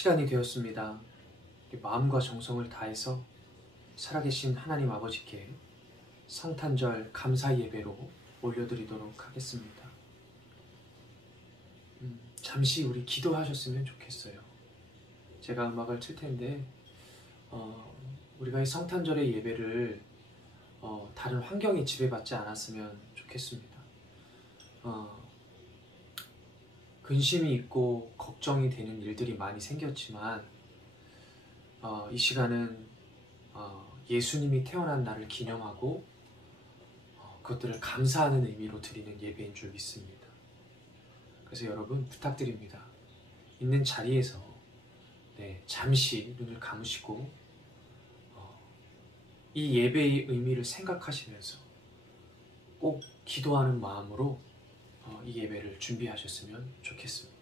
시간이 되었습니다. 마음과 정성을 다해서 살아계신 하나님 아버지께 성탄절 감사 예배로 올려드리도록 하겠습니다. 잠시 우리 기도하셨으면 좋겠어요. 제가 음악을 틀 텐데 우리가 이 성탄절의 예배를 다른 환경에 지배받지 않았으면 좋겠습니다. 근심이 있고 걱정이 되는 일들이 많이 생겼지만 이 시간은 예수님이 태어난 날을 기념하고 그것들을 감사하는 의미로 드리는 예배인 줄 믿습니다. 그래서 여러분 부탁드립니다. 있는 자리에서 잠시 눈을 감으시고 이 예배의 의미를 생각하시면서 꼭 기도하는 마음으로 이 예배를 준비하셨으면 좋겠습니다.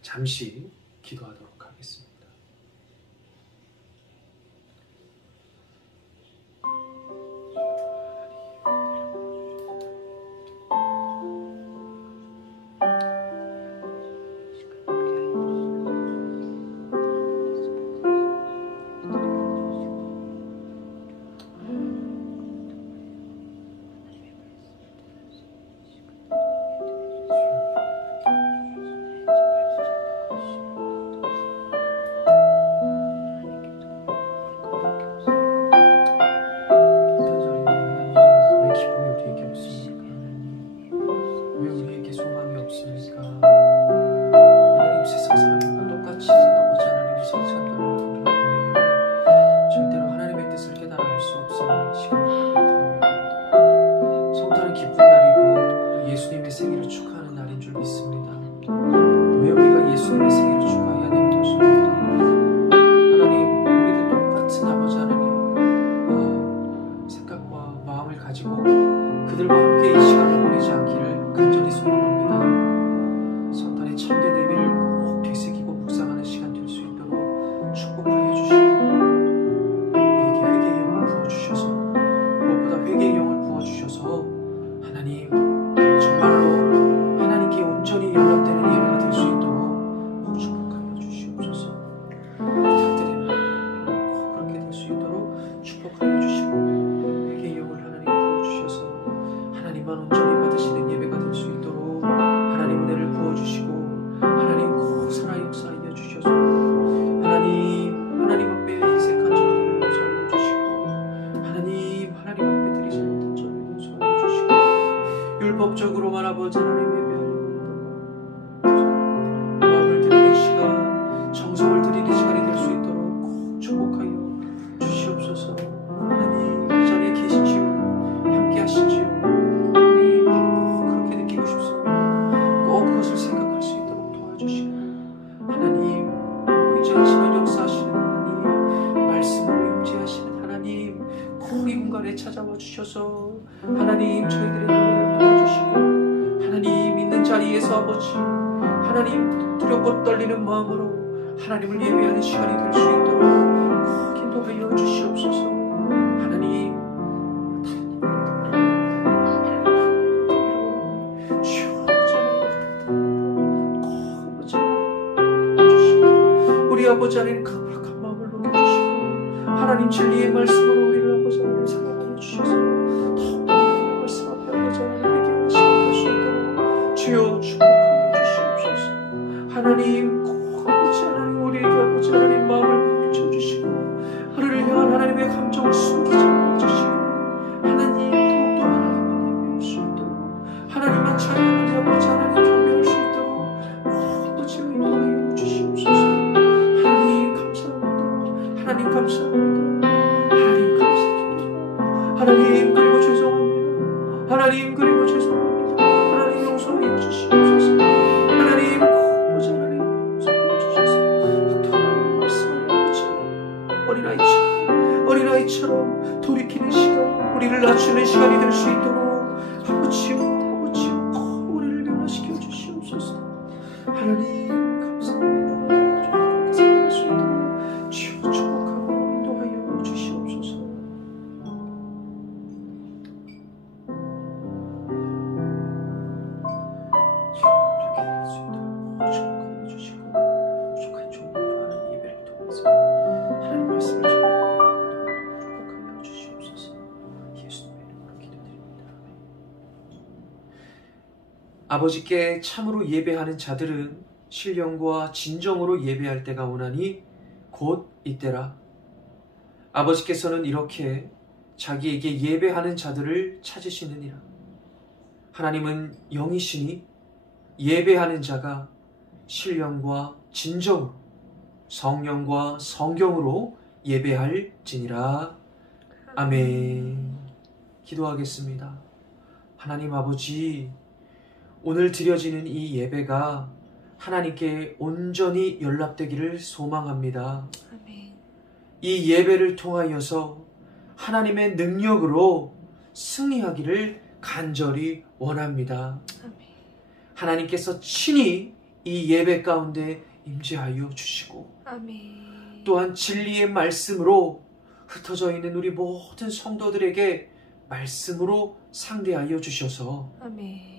잠시 기도하도록 하겠습니다. 율법적으로만 아버지 하나님 예배하렵니다. 마음을 드리는 시간, 정성을 드리는 시간이 될 수 있도록 꼭 축복하여 주시옵소서. 하나님 이 자리에 계시지요. 함께 하시지요. 하나님 꼭 그렇게 느끼고 싶습니다. 꼭 그것을 생각할 수 있도록 도와주시고 하나님 이전 시간 역사하시는 하나님, 말씀으로 임재하시는 하나님, 꼭 이 공간에 찾아와 주셔서 하나님 저희들의 예배를 받아주시고 하나님 있는 자리에서 아버지 하나님 두렵고 떨리는 마음으로 하나님을 예배하는 시간이 될 수 있도록 꼭 인도하여 주시옵소서. 하나님 우리 아버지 하나님 강력한 마음을 녹여주시고 하나님 진리의 말씀으로 우리를 아버지 하나님 사랑하여 주셔서 더욱더 하나님의 말씀 앞에 아버지 하나님 회개하는 시간 될 수 있도록 주여 축복하여 주시옵소서. 하나님 꼭 아버지 하나님 우리에게 아버지 하나님 마음을 비춰주시고 하늘을 향한 하나님의 감정을 숨기지 말아주시고 하나님 더욱더 하나님만 예배할 수 있도록 하나님만 찬양하는 아버지 하나님 경배할 수 있도록 꼭 아버지 인도하여 주시옵소서. 하나님 감사합니다. 하나님 감사합니다. 하나님 그리고 죄송합니다. 하나님 그리고 죄송합니다. 하나님 용서해 주시옵소서. 하나님 꼭 보자 하나님 용서해 주셔서 또 하나님의 말씀을 어린아이처럼 돌이키는 시간, 우리를 낮추는 시간이 될 수 있도록 아버지요 꼭 우리를 변화시켜 주시옵소서. 하나님 감사합니다. 그렇게 살아갈 수 있도록 주여 축복하고 인도하여 주시옵소서. 이렇게 될 수 있도록 축복하여 주시고 부족한 종들도 하나님 예배를 통해서 하나님 말씀을 축복하여 주시옵소서. 예수님의 이름으로 기도드립니다. 아버지께 참으로 예배하는 자들은 신령과 진정으로 예배할 때가 오나니 곧 이때라. 아버지께서는 이렇게 자기에게 예배하는 자들을 찾으시느니라. 하나님은 영이시니 예배하는 자가 신령과 진정으로 성령과 성경으로 예배할지니라. 아멘. 기도하겠습니다. 하나님 아버지, 오늘 드려지는 이 예배가 하나님께 온전히 연락되기를 소망합니다. 아멘. 이 예배를 통하여서 하나님의 능력으로 승리하기를 간절히 원합니다. 아멘. 하나님께서 친히 이 예배 가운데 임재하여 주시고 아멘. 또한 진리의 말씀으로 흩어져 있는 우리 모든 성도들에게 말씀으로 상대하여 주셔서 아멘.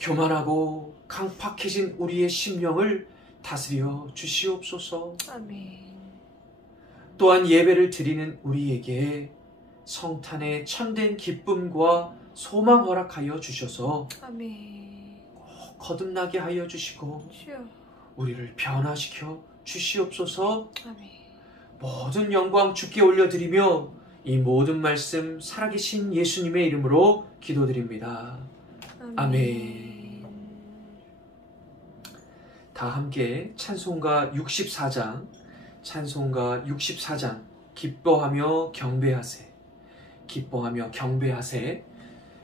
교만하고 강팍해진 우리의 심령을 다스려 주시옵소서. 아멘. 또한 예배를 드리는 우리에게 성탄의 참된 기쁨과 소망 허락하여 주셔서 아멘. 꼭 거듭나게 하여 주시고 주여. 우리를 변화시켜 주시옵소서. 아멘. 모든 영광 주께 올려드리며 이 모든 말씀 살아계신 예수님의 이름으로 기도드립니다. 아멘. 다 함께 찬송가 64장 기뻐하며 경배하세, 기뻐하며 경배하세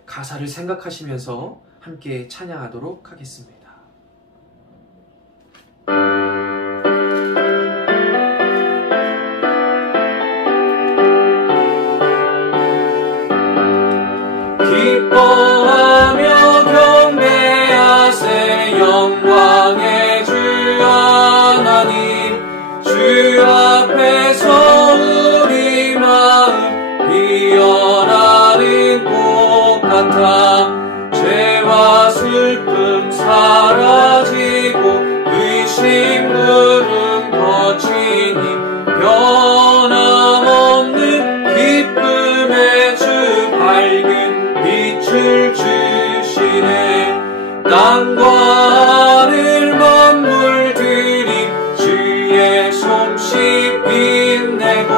가사를 생각하시면서 함께 찬양하도록 하겠습니다. 기뻐하며 경배하세 영광의 주 하나님, 주 앞에서 우리 마음 피어나는 꽃 같아 죄와 슬픔 사라지고 의심 구름 거치니 변함없는 기쁨의 주 밝은 빛을 주시네. 땅과 하늘 만물들이 주의 솜씨 빛내고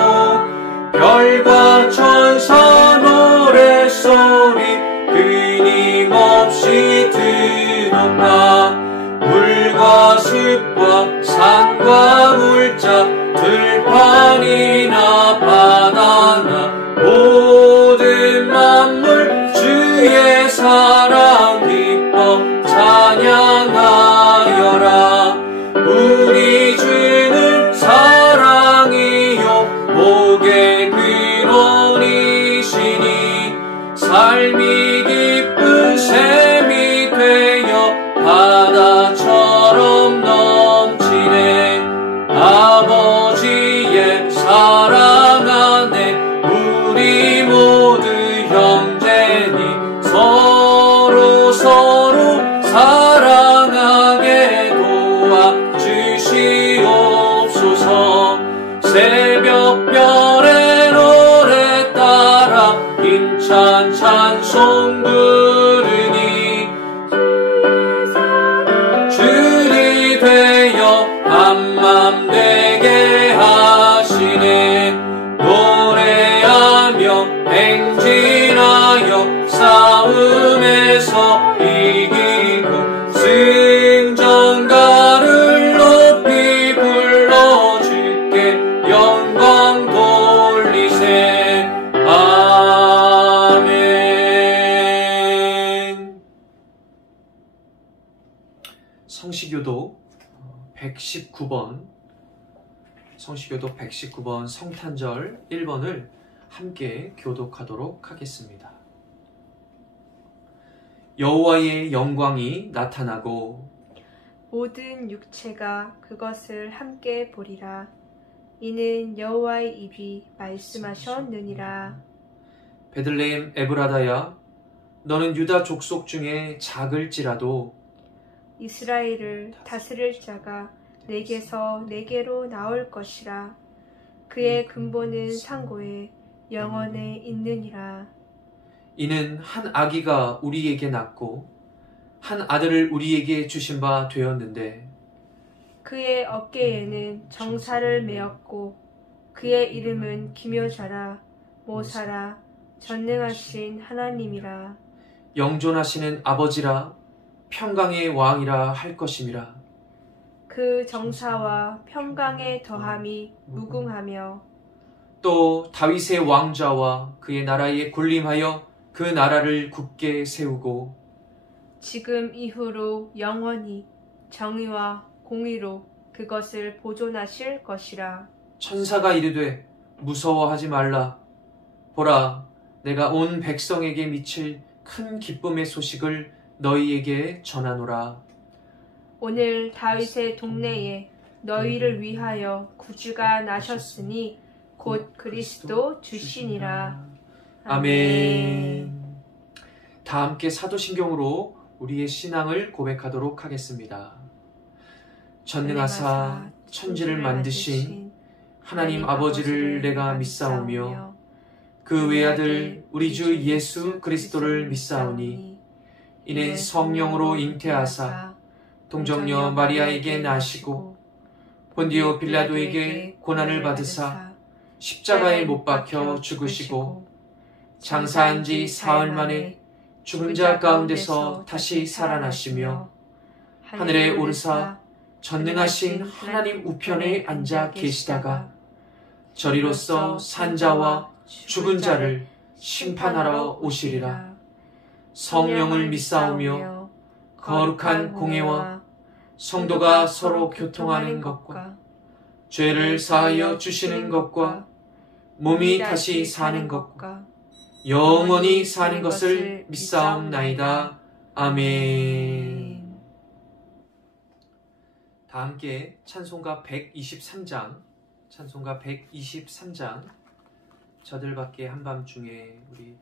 별과 천사 노랫소리 끊임없이 드높아 물과 숲과 산과 물자 들판이나 바다나 모든 만물 주의 사랑 기뻐 찬양하여라. 우리 주는 사랑이요 복의 근원이시니 삶이 기쁜 샘이 되어 바다처럼 성시교도 119번 성탄절 1번을 함께 교독하도록 하겠습니다. 여호와의 영광이 나타나고 모든 육체가 그것을 함께 보리라. 이는 여호와의 입이 말씀하셨느니라. 베들레헴 에브라다야, 너는 유다 족속 중에 작을지라도 이스라엘을 다스릴 자가 내게서 내게로 나올 것이라. 그의 근본은 상고에 영원에 있느니라. 이는 한 아기가 우리에게 낳고 한 아들을 우리에게 주신 바 되었는데 그의 어깨에는 정사를 메었고 그의 이름은 기묘자라 모사라 전능하신 하나님이라. 영존하시는 아버지라 평강의 왕이라 할 것임이라. 그 정사와 평강의 더함이 무궁하며 또 다윗의 왕좌와 그의 나라에 군림하여 그 나라를 굳게 세우고 지금 이후로 영원히 정의와 공의로 그것을 보존하실 것이라. 천사가 이르되 무서워하지 말라. 보라, 내가 온 백성에게 미칠 큰 기쁨의 소식을 너희에게 전하노라. 오늘 다윗의 동네에 너희를 위하여 구주가 나셨으니 곧 그리스도 주시니라. 아멘. 다 함께 사도신경으로 우리의 신앙을 고백하도록 하겠습니다. 전능하사 천지를 만드신 하나님 아버지를 내가 믿사오며 그 외아들 우리 주 예수 그리스도를 믿사오니 이는 성령으로 잉태하사 동정녀 마리아에게 나시고 본디오 빌라도에게 고난을 받으사 십자가에 못 박혀 죽으시고 장사한 지 사흘 만에 죽은 자 가운데서 다시 살아나시며 하늘에 오르사 전능하신 하나님 우편에 앉아 계시다가 저리로서 산자와 죽은 자를 심판하러 오시리라. 성령을 믿사오며 거룩한 공회와 성도가 서로 교통하는 것과 죄를 사하여 주시는 것과 몸이 다시 사는 것과 영원히 사는 것을 믿사옵나이다. 아멘. 다 함께 찬송가 123장 저들 밖에 한밤중에 우리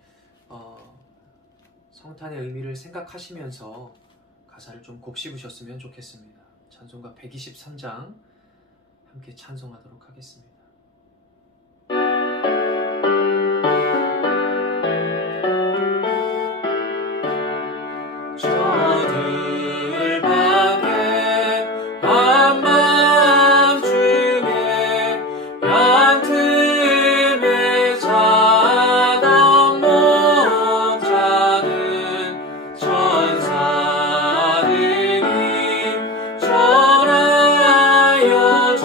성탄의 의미를 생각하시면서 가사를 좀 곱씹으셨으면 좋겠습니다. 찬송가 123장 함께 찬송하도록 하겠습니다. 저들 밖에 한밤중에 양틈에 자던 목자는 천사들이 전하여 준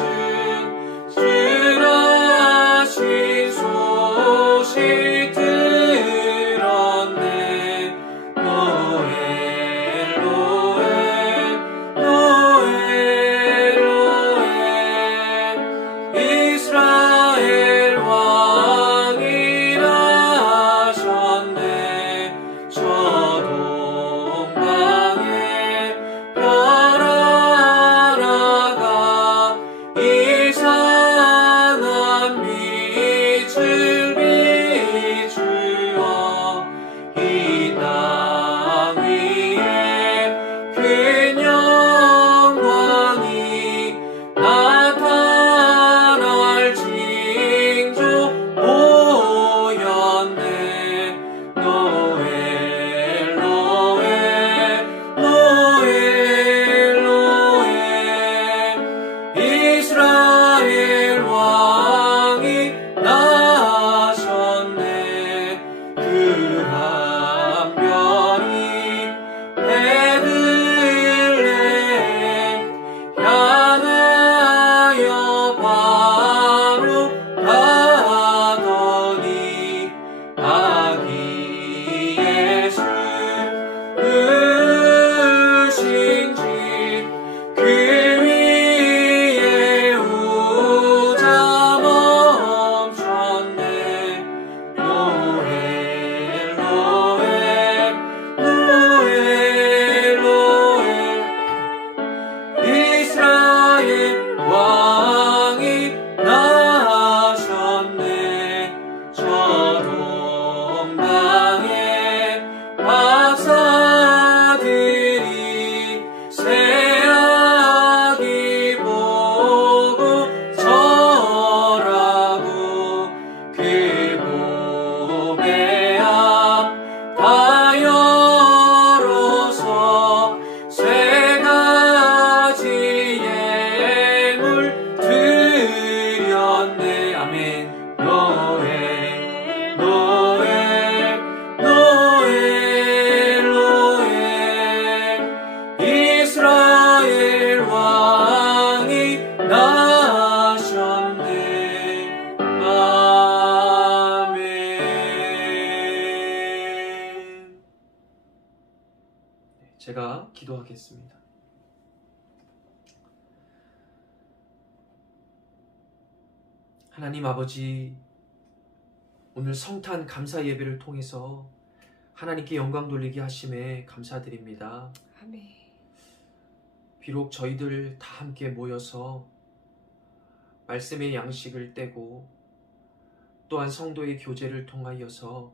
기도하겠습니다. 하나님 아버지, 오늘 성탄 감사 예배를 통해서 하나님께 영광 돌리게 하심에 감사드립니다. 아멘. 비록 저희들 다 함께 모여서 말씀의 양식을 떼고 또한 성도의 교제를 통하여서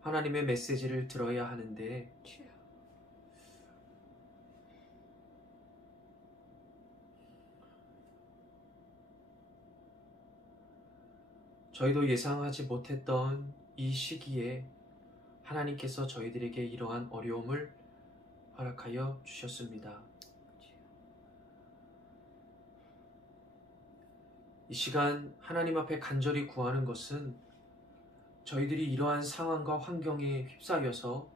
하나님의 메시지를 들어야 하는데 주여. 저희도 예상하지 못했던 이 시기에 하나님께서 저희들에게 이러한 어려움을 허락하여 주셨습니다. 이 시간 하나님 앞에 간절히 구하는 것은 저희들이 이러한 상황과 환경에 휩싸여서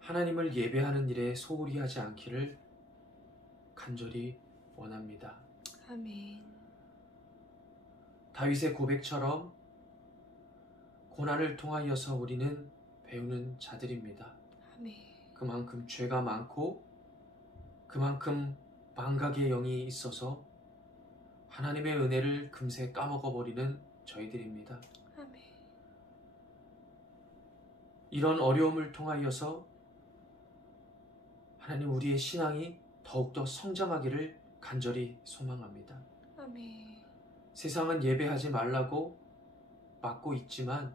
하나님을 예배하는 일에 소홀히 하지 않기를 간절히 원합니다. 아멘. 다윗의 고백처럼 고난을 통하여서 우리는 배우는 자들입니다. 아멘. 그만큼 죄가 많고 그만큼 망각의 영이 있어서 하나님의 은혜를 금세 까먹어버리는 저희들입니다. 아멘. 이런 어려움을 통하여서 하나님 우리의 신앙이 더욱더 성장하기를 간절히 소망합니다. 아멘. 세상은 예배하지 말라고 막고 있지만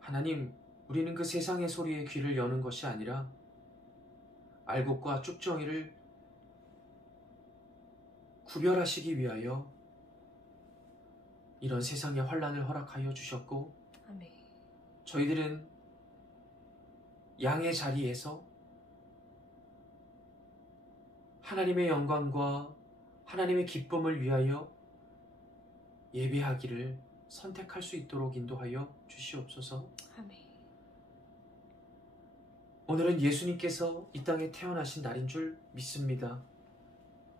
하나님, 우리는 그 세상의 소리에 귀를 여는 것이 아니라 알곡과 쭉정이를 구별하시기 위하여 이런 세상의 환난을 허락하여 주셨고 아멘. 저희들은 양의 자리에서 하나님의 영광과 하나님의 기쁨을 위하여 예배하기를 선택할 수 있도록 인도하여 주시옵소서. 아멘. 오늘은 예수님께서 이 땅에 태어나신 날인 줄 믿습니다.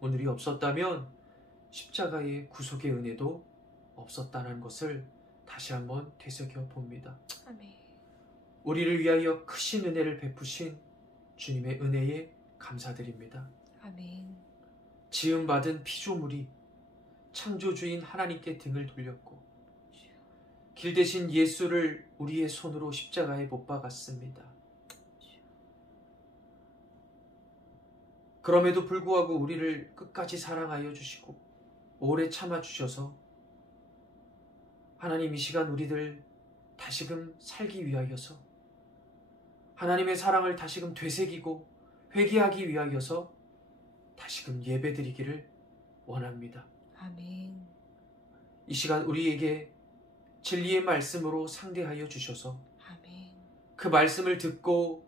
오늘이 없었다면 십자가의 구속의 은혜도 없었다는 것을 다시 한번 되새겨 봅니다. 아멘. 우리를 위하여 크신 은혜를 베푸신 주님의 은혜에 감사드립니다. 아멘. 지음받은 피조물이 창조주인 하나님께 등을 돌렸고 길 대신 예수를 우리의 손으로 십자가에 못 박았습니다. 그럼에도 불구하고 우리를 끝까지 사랑하여 주시고 오래 참아 주셔서 하나님 이 시간 우리들 다시금 살기 위하여서 하나님의 사랑을 다시금 되새기고 회개하기 위하여서 다시금 예배드리기를 원합니다. 아멘. 이 시간 우리에게 진리의 말씀으로 상대하여 주셔서 아멘. 그 말씀을 듣고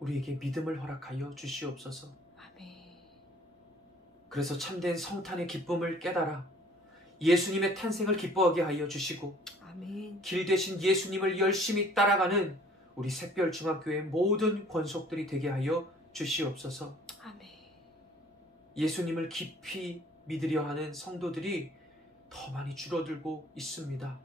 우리에게 믿음을 허락하여 주시옵소서. 아멘. 그래서 참된 성탄의 기쁨을 깨달아 예수님의 탄생을 기뻐하게 하여 주시고 아멘. 길 대신 예수님을 열심히 따라가는 우리 샛별중학교의 모든 권속들이 되게 하여 주시옵소서. 아멘. 예수님을 깊이 믿으려 하는 성도들이 더 많이 줄어들고 있습니다.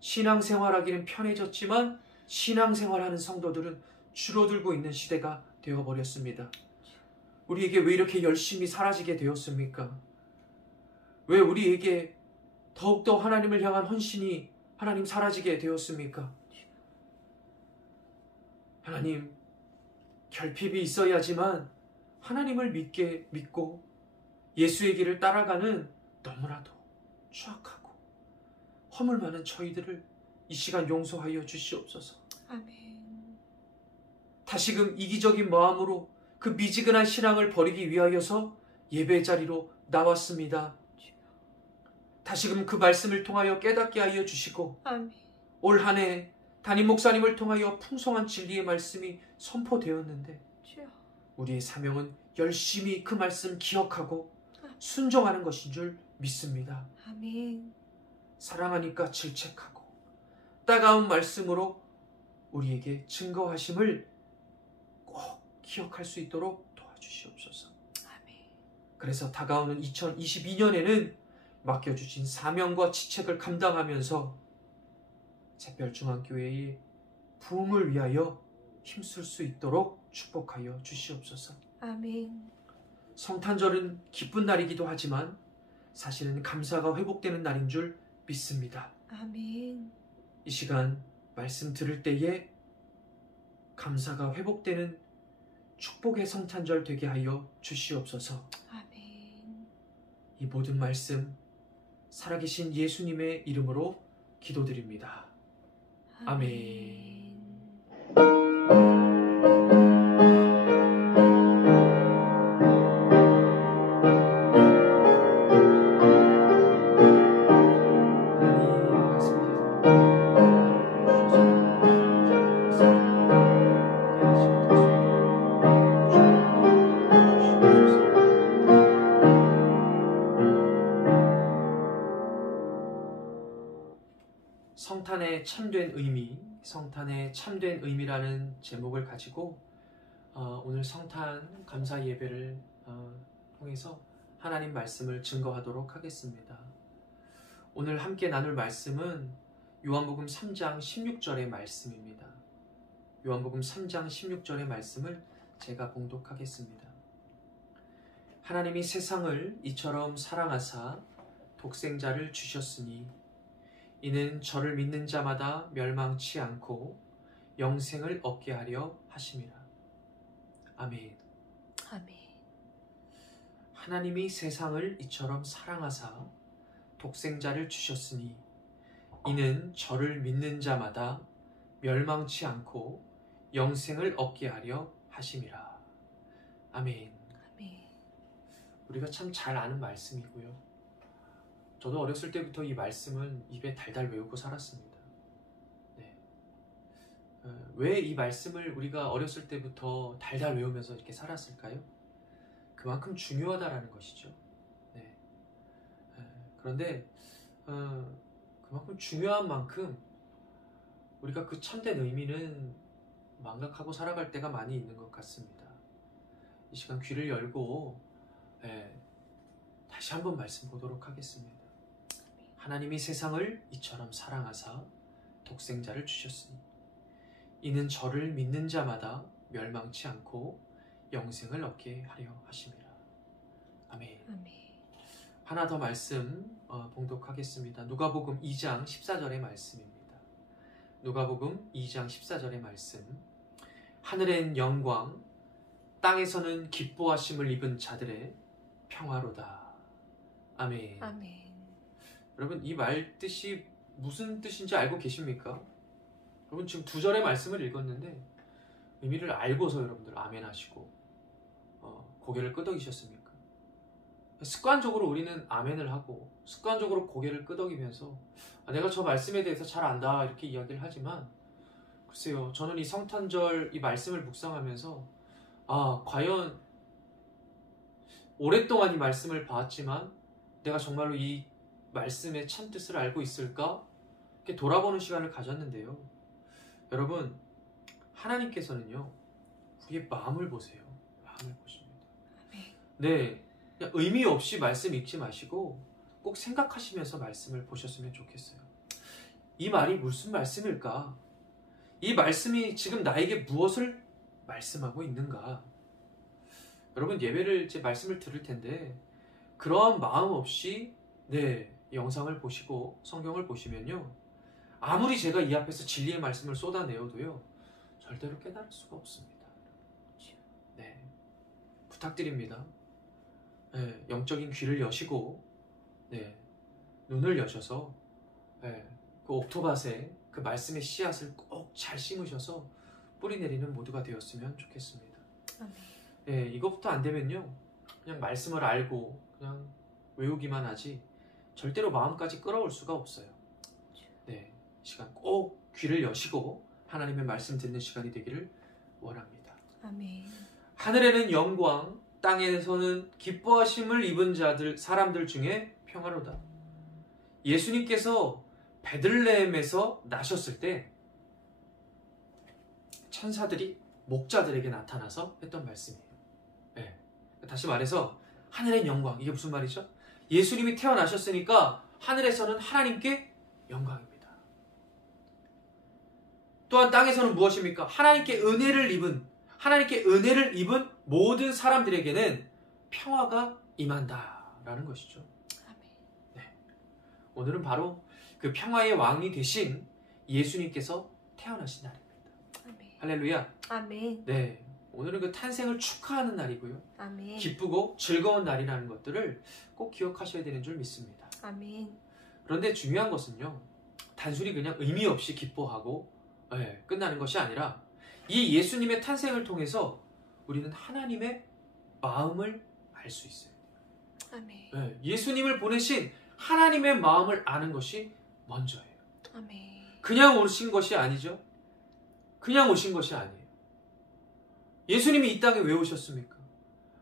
신앙생활하기는 편해졌지만 신앙생활하는 성도들은 줄어들고 있는 시대가 되어버렸습니다. 우리에게 왜 이렇게 열심히 사라지게 되었습니까? 왜 우리에게 더욱더 하나님을 향한 헌신이 하나님 사라지게 되었습니까? 하나님, 결핍이 있어야지만 하나님을 믿고 예수의 길을 따라가는 너무나도 추악하고 허물 많은 저희들을 이 시간 용서하여 주시옵소서. 아멘. 다시금 이기적인 마음으로 그 미지근한 신앙을 버리기 위하여서 예배 자리로 나왔습니다. 다시금 그 말씀을 통하여 깨닫게 하여 주시고 아멘. 올 한 해 담임 목사님을 통하여 풍성한 진리의 말씀이 선포되었는데 주여. 우리의 사명은 열심히 그 말씀 기억하고 순종하는 것인 줄 믿습니다. 아멘. 사랑하니까 질책하고 따가운 말씀으로 우리에게 증거하심을 꼭 기억할 수 있도록 도와주시옵소서. 아멘. 그래서 다가오는 2022년에는 맡겨주신 사명과 직책을 감당하면서 샛별중앙교회의 부흥을 위하여 힘쓸 수 있도록 축복하여 주시옵소서. 아멘. 성탄절은 기쁜 날이기도 하지만 사실은 감사가 회복되는 날인 줄 믿습니다. 아멘. 이 시간 말씀 들을 때에 감사가 회복되는 축복의 성탄절 되게 하여 주시옵소서. 아멘. 이 모든 말씀 살아계신 예수님의 이름으로 기도드립니다. 아멘. 성탄의 참된 의미, 성탄의 참된 의미라는 제목을 가지고 오늘 성탄 감사 예배를 통해서 하나님 말씀을 증거하도록 하겠습니다. 오늘 함께 나눌 말씀은 요한복음 3장 16절의 말씀입니다. 요한복음 3장 16절의 말씀을 제가 봉독하겠습니다. 하나님이 세상을 이처럼 사랑하사 독생자를 주셨으니 이는 저를 믿는 자마다 멸망치 않고 영생을 얻게 하려 하심이라. 아멘. 아멘. 하나님이 세상을 이처럼 사랑하사 독생자를 주셨으니 이는 저를 믿는 자마다 멸망치 않고 영생을 얻게 하려 하심이라. 아멘. 아멘. 우리가 참 잘 아는 말씀이고요. 저도 어렸을 때부터 이 말씀을 입에 달달 외우고 살았습니다. 네. 왜 이 말씀을 우리가 어렸을 때부터 달달 외우면서 이렇게 살았을까요? 그만큼 중요하다라는 것이죠. 네. 그런데 그만큼 중요한 만큼 우리가 그 참된 의미는 망각하고 살아갈 때가 많이 있는 것 같습니다. 이 시간 귀를 열고 다시 한번 말씀 보도록 하겠습니다. 하나님이 세상을 이처럼 사랑하사 독생자를 주셨으니 이는 저를 믿는 자마다 멸망치 않고 영생을 얻게 하려 하심이라. 아멘. 아멘. 하나 더 말씀 봉독하겠습니다. 누가복음 2장 14절의 말씀입니다. 누가복음 2장 14절의 말씀. 하늘엔 영광, 땅에서는 기뻐하심을 입은 자들의 평화로다. 아멘. 아멘. 여러분, 이 말 뜻이 무슨 뜻인지 알고 계십니까? 여러분, 지금 두 절의 말씀을 읽었는데 의미를 알고서 여러분들 아멘 하시고 고개를 끄덕이셨습니까? 습관적으로 우리는 아멘을 하고 습관적으로 고개를 끄덕이면서 내가 저 말씀에 대해서 잘 안다 이렇게 이야기를 하지만 글쎄요, 저는 이 성탄절 이 말씀을 묵상하면서 과연 오랫동안 이 말씀을 봤지만 내가 정말로 이 말씀의 참뜻을 알고 있을까? 이렇게 돌아보는 시간을 가졌는데요. 여러분, 하나님께서는요, 우리의 마음을 보세요. 마음을 보십니다. 네, 그냥 의미 없이 말씀 읽지 마시고 꼭 생각하시면서 말씀을 보셨으면 좋겠어요. 이 말이 무슨 말씀일까? 이 말씀이 지금 나에게 무엇을 말씀하고 있는가? 여러분, 예배를 제 말씀을 들을 텐데 그러한 마음 없이 영상을 보시고 성경을 보시면요, 아무리 제가 이 앞에서 진리의 말씀을 쏟아내어도요 절대로 깨달을 수가 없습니다. 네, 부탁드립니다. 영적인 귀를 여시고 눈을 여셔서 그 옥토밭에 그 말씀의 씨앗을 꼭 잘 심으셔서 뿌리 내리는 모두가 되었으면 좋겠습니다. 아멘. 이것부터 안 되면요 그냥 말씀을 알고 그냥 외우기만 하지 절대로 마음까지 끌어올 수가 없어요. 네, 시간 꼭 귀를 여시고 하나님의 말씀 듣는 시간이 되기를 원합니다. 아멘. 하늘에는 영광, 땅에서는 기뻐하심을 입은 자들, 사람들 중에 평화로다. 예수님께서 베들레헴에서 나셨을 때 천사들이 목자들에게 나타나서 했던 말씀이에요. 다시 말해서 하늘엔 영광, 이게 무슨 말이죠? 예수님이 태어나셨으니까 하늘에서는 하나님께 영광입니다. 또한 땅에서는 무엇입니까? 하나님께 은혜를 입은 모든 사람들에게는 평화가 임한다라는 것이죠. 네. 오늘은 바로 그 평화의 왕이 되신 예수님께서 태어나신 날입니다. 아멘. 할렐루야. 아멘. 네. 오늘은 그 탄생을 축하하는 날이고요. 아멘. 기쁘고 즐거운 날이라는 것들을 꼭 기억하셔야 되는 줄 믿습니다. 아멘. 그런데 중요한 것은요, 단순히 그냥 의미 없이 기뻐하고 끝나는 것이 아니라 이 예수님의 탄생을 통해서 우리는 하나님의 마음을 알 수 있어요. 아멘. 예수님을 보내신 하나님의 마음을 아는 것이 먼저예요. 아멘. 그냥 오신 것이 아니죠. 그냥 오신 것이 아니에요. 예수님이 이 땅에 왜 오셨습니까?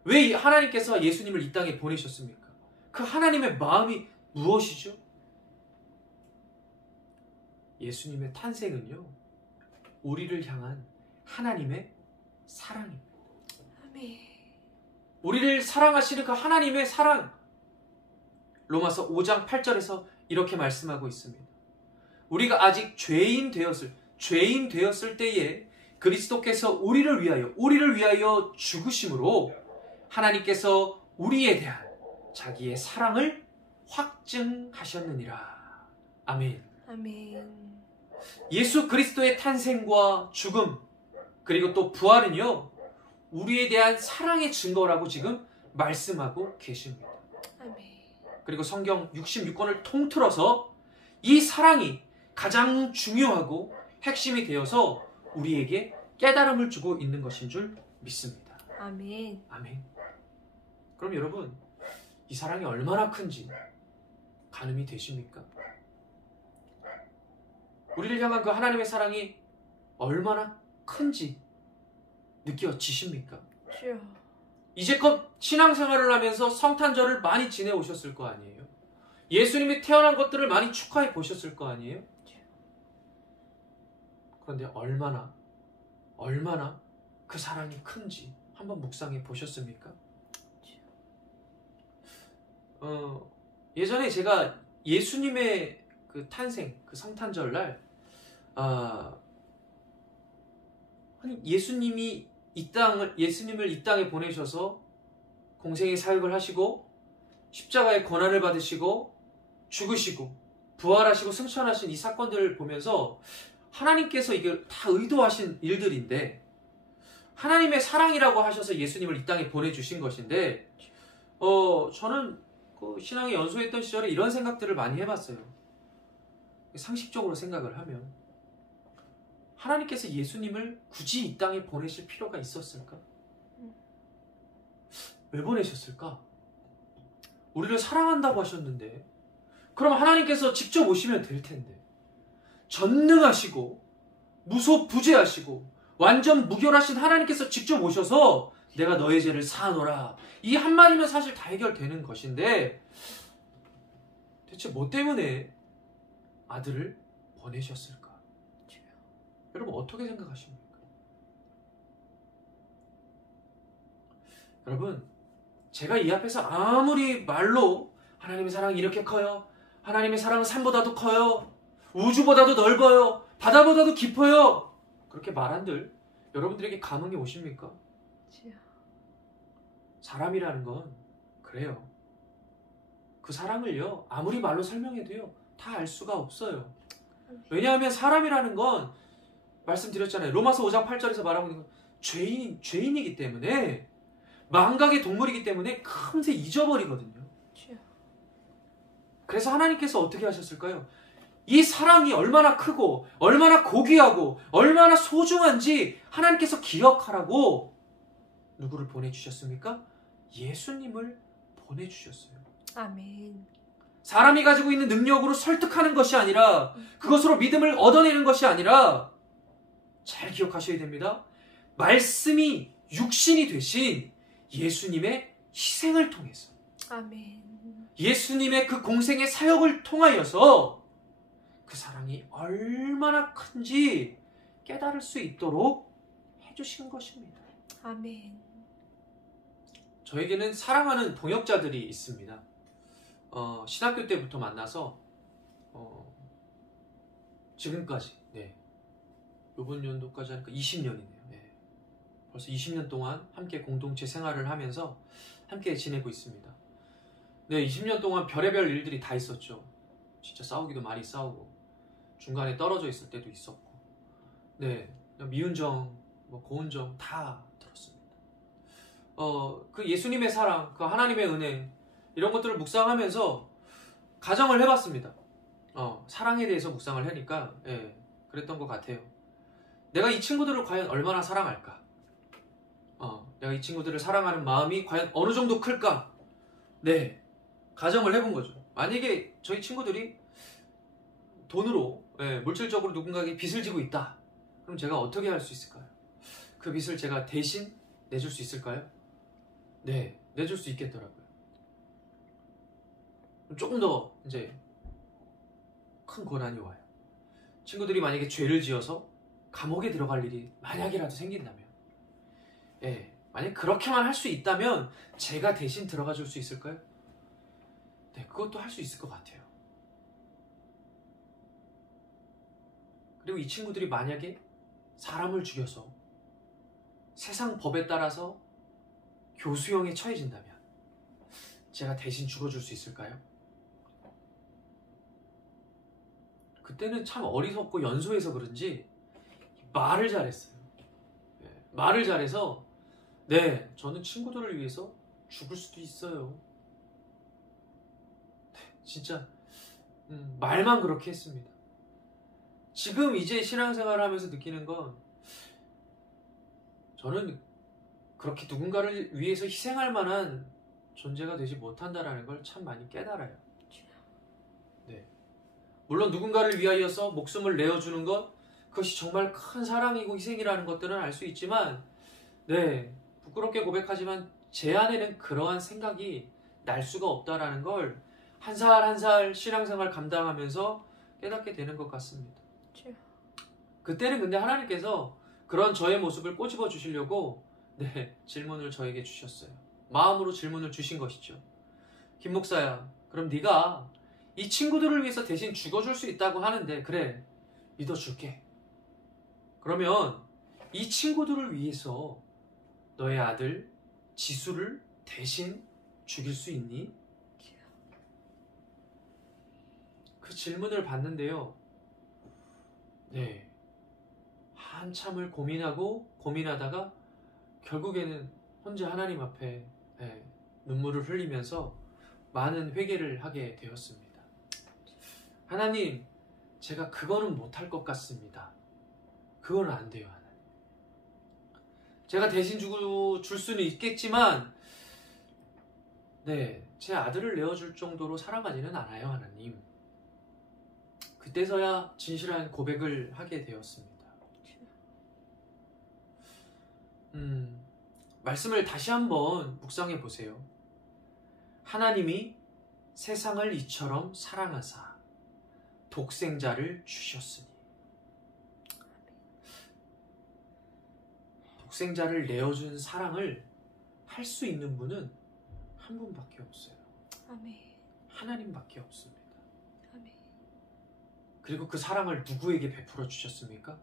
왜 하나님께서 예수님을 이 땅에 보내셨습니까? 그 하나님의 마음이 무엇이죠? 예수님의 탄생은요, 우리를 향한 하나님의 사랑입니다. 아멘. 우리를 사랑하시는 그 하나님의 사랑, 로마서 5장 8절에서 이렇게 말씀하고 있습니다. 우리가 아직 죄인 되었을 때에 그리스도께서 우리를 위하여 죽으심으로 하나님께서 우리에 대한 자기의 사랑을 확증하셨느니라. 아멘. 아멘. 예수 그리스도의 탄생과 죽음, 그리고 또 부활은요, 우리에 대한 사랑의 증거라고 지금 말씀하고 계십니다. 아멘. 그리고 성경 66권을 통틀어서 이 사랑이 가장 중요하고 핵심이 되어서 우리에게 깨달음을 주고 있는 것인 줄 믿습니다. 아멘. 아멘. 그럼 여러분, 이 사랑이 얼마나 큰지 가늠이 되십니까? 우리를 향한 그 하나님의 사랑이 얼마나 큰지 느껴지십니까? 주여. 이제껏 신앙생활을 하면서 성탄절을 많이 지내오셨을 거 아니에요? 예수님이 태어난 것들을 많이 축하해 보셨을 거 아니에요? 그런데 얼마나 그 사랑이 큰지 한번 묵상해 보셨습니까? 예전에 제가 예수님의 그 탄생, 그 성탄절 날, 예수님을 이 땅에 보내셔서 공생의 사역을 하시고 십자가의 고난을 받으시고 죽으시고 부활하시고 승천하신 이 사건들을 보면서 하나님께서 이게 다 의도하신 일들인데, 하나님의 사랑이라고 하셔서 예수님을 이 땅에 보내주신 것인데, 저는 그 신앙에 연수했던 시절에 이런 생각들을 많이 해봤어요. 상식적으로 생각을 하면 하나님께서 예수님을 굳이 이 땅에 보내실 필요가 있었을까? 왜 보내셨을까? 우리를 사랑한다고 하셨는데, 그럼 하나님께서 직접 오시면 될 텐데, 전능하시고 무소부재하시고 완전 무결하신 하나님께서 직접 오셔서 내가 너의 죄를 사하노라, 이 한마디면 사실 다 해결되는 것인데, 대체 뭐 때문에 아들을 보내셨을까? 여러분 어떻게 생각하십니까? 여러분, 제가 이 앞에서 아무리 말로 하나님의 사랑이 이렇게 커요, 하나님의 사랑은 산보다도 커요, 우주보다도 넓어요, 바다보다도 깊어요, 그렇게 말한들 여러분들에게 감흥이 오십니까? 사람이라는 건 그래요. 그 사랑을요, 아무리 말로 설명해도요 다 알 수가 없어요. 왜냐하면 사람이라는 건, 말씀드렸잖아요, 로마서 5장 8절에서 말하고 있는 건 죄인이기 때문에, 망각의 동물이기 때문에 금세 잊어버리거든요. 그래서 하나님께서 어떻게 하셨을까요? 이 사랑이 얼마나 크고 얼마나 고귀하고 얼마나 소중한지 하나님께서 기억하라고 누구를 보내주셨습니까? 예수님을 보내주셨어요. 아멘. 사람이 가지고 있는 능력으로 설득하는 것이 아니라, 그것으로 믿음을 얻어내는 것이 아니라, 잘 기억하셔야 됩니다. 말씀이 육신이 되신 예수님의 희생을 통해서, 아멘. 예수님의 그 공생의 사역을 통하여서 그 사랑이 얼마나 큰지 깨달을 수 있도록 해주신 것입니다. 아멘. 저에게는 사랑하는 동역자들이 있습니다. 신학교 때부터 만나서 지금까지 이번 연도까지 하니까 20년이네요. 예. 벌써 20년 동안 함께 공동체 생활을 하면서 함께 지내고 있습니다. 네, 20년 동안 별의별 일들이 다 있었죠. 진짜 싸우기도 많이 싸우고 중간에 떨어져 있을 때도 있었고, 네, 미운 점, 뭐 고운 점 다 들었습니다. 그 예수님의 사랑, 그 하나님의 은혜, 이런 것들을 묵상하면서 가정을 해봤습니다. 사랑에 대해서 묵상을 하니까, 예, 그랬던 것 같아요. 내가 이 친구들을 과연 얼마나 사랑할까? 내가 이 친구들을 사랑하는 마음이 과연 어느 정도 클까? 네, 가정을 해본 거죠. 만약에 저희 친구들이 돈으로, 예, 물질적으로 누군가에게 빚을 지고 있다, 그럼 제가 어떻게 할 수 있을까요? 그 빚을 제가 대신 내줄 수 있을까요? 네, 내줄 수 있겠더라고요. 조금 더 이제 큰 고난이 와요. 친구들이 만약에 죄를 지어서 감옥에 들어갈 일이 만약이라도 생긴다면, 예, 만약 그렇게만 할 수 있다면 제가 대신 들어가 줄 수 있을까요? 네, 그것도 할 수 있을 것 같아요. 그리고 이 친구들이 만약에 사람을 죽여서 세상 법에 따라서 교수형에 처해진다면 제가 대신 죽어줄 수 있을까요? 그때는 참 어리석고 연소해서 그런지 말을 잘했어요. 네, 말을 잘해서, 네, 저는 친구들을 위해서 죽을 수도 있어요. 네, 진짜 말만 그렇게 했습니다. 지금 이제 신앙생활을 하면서 느끼는 건, 저는 그렇게 누군가를 위해서 희생할 만한 존재가 되지 못한다는 걸 참 많이 깨달아요. 네. 물론 누군가를 위하여서 목숨을 내어주는 것, 그것이 정말 큰 사랑이고 희생이라는 것들은 알 수 있지만, 네, 부끄럽게 고백하지만 제 안에는 그러한 생각이 날 수가 없다라는 걸 한 살 한 살 신앙생활 감당하면서 깨닫게 되는 것 같습니다. 그때는 근데 하나님께서 그런 저의 모습을 꼬집어 주시려고, 네, 질문을 저에게 주셨어요. 마음으로 질문을 주신 것이죠. 김 목사야, 그럼 네가 이 친구들을 위해서 대신 죽어줄 수 있다고 하는데, 그래, 믿어줄게. 그러면 이 친구들을 위해서 너의 아들 지수를 대신 죽일 수 있니? 그 질문을 받는데요, 네, 한참을 고민하다가 결국에는 혼자 하나님 앞에, 네, 눈물을 흘리면서 많은 회개를 하게 되었습니다. 하나님, 제가 그거는 못할 것 같습니다. 그거는 안 돼요, 하나님. 제가 대신 줄 수는 있겠지만, 네, 제 아들을 내어줄 정도로 사랑하지는 않아요, 하나님. 그때서야 진실한 고백을 하게 되었습니다. 말씀을 다시 한번 묵상해 보세요. 하나님이 세상을 이처럼 사랑하사 독생자를 주셨으니. 독생자를 내어준 사랑을 할 수 있는 분은 한 분밖에 없어요. 아멘. 하나님밖에 없습니다. 아멘. 그리고 그 사랑을 누구에게 베풀어 주셨습니까?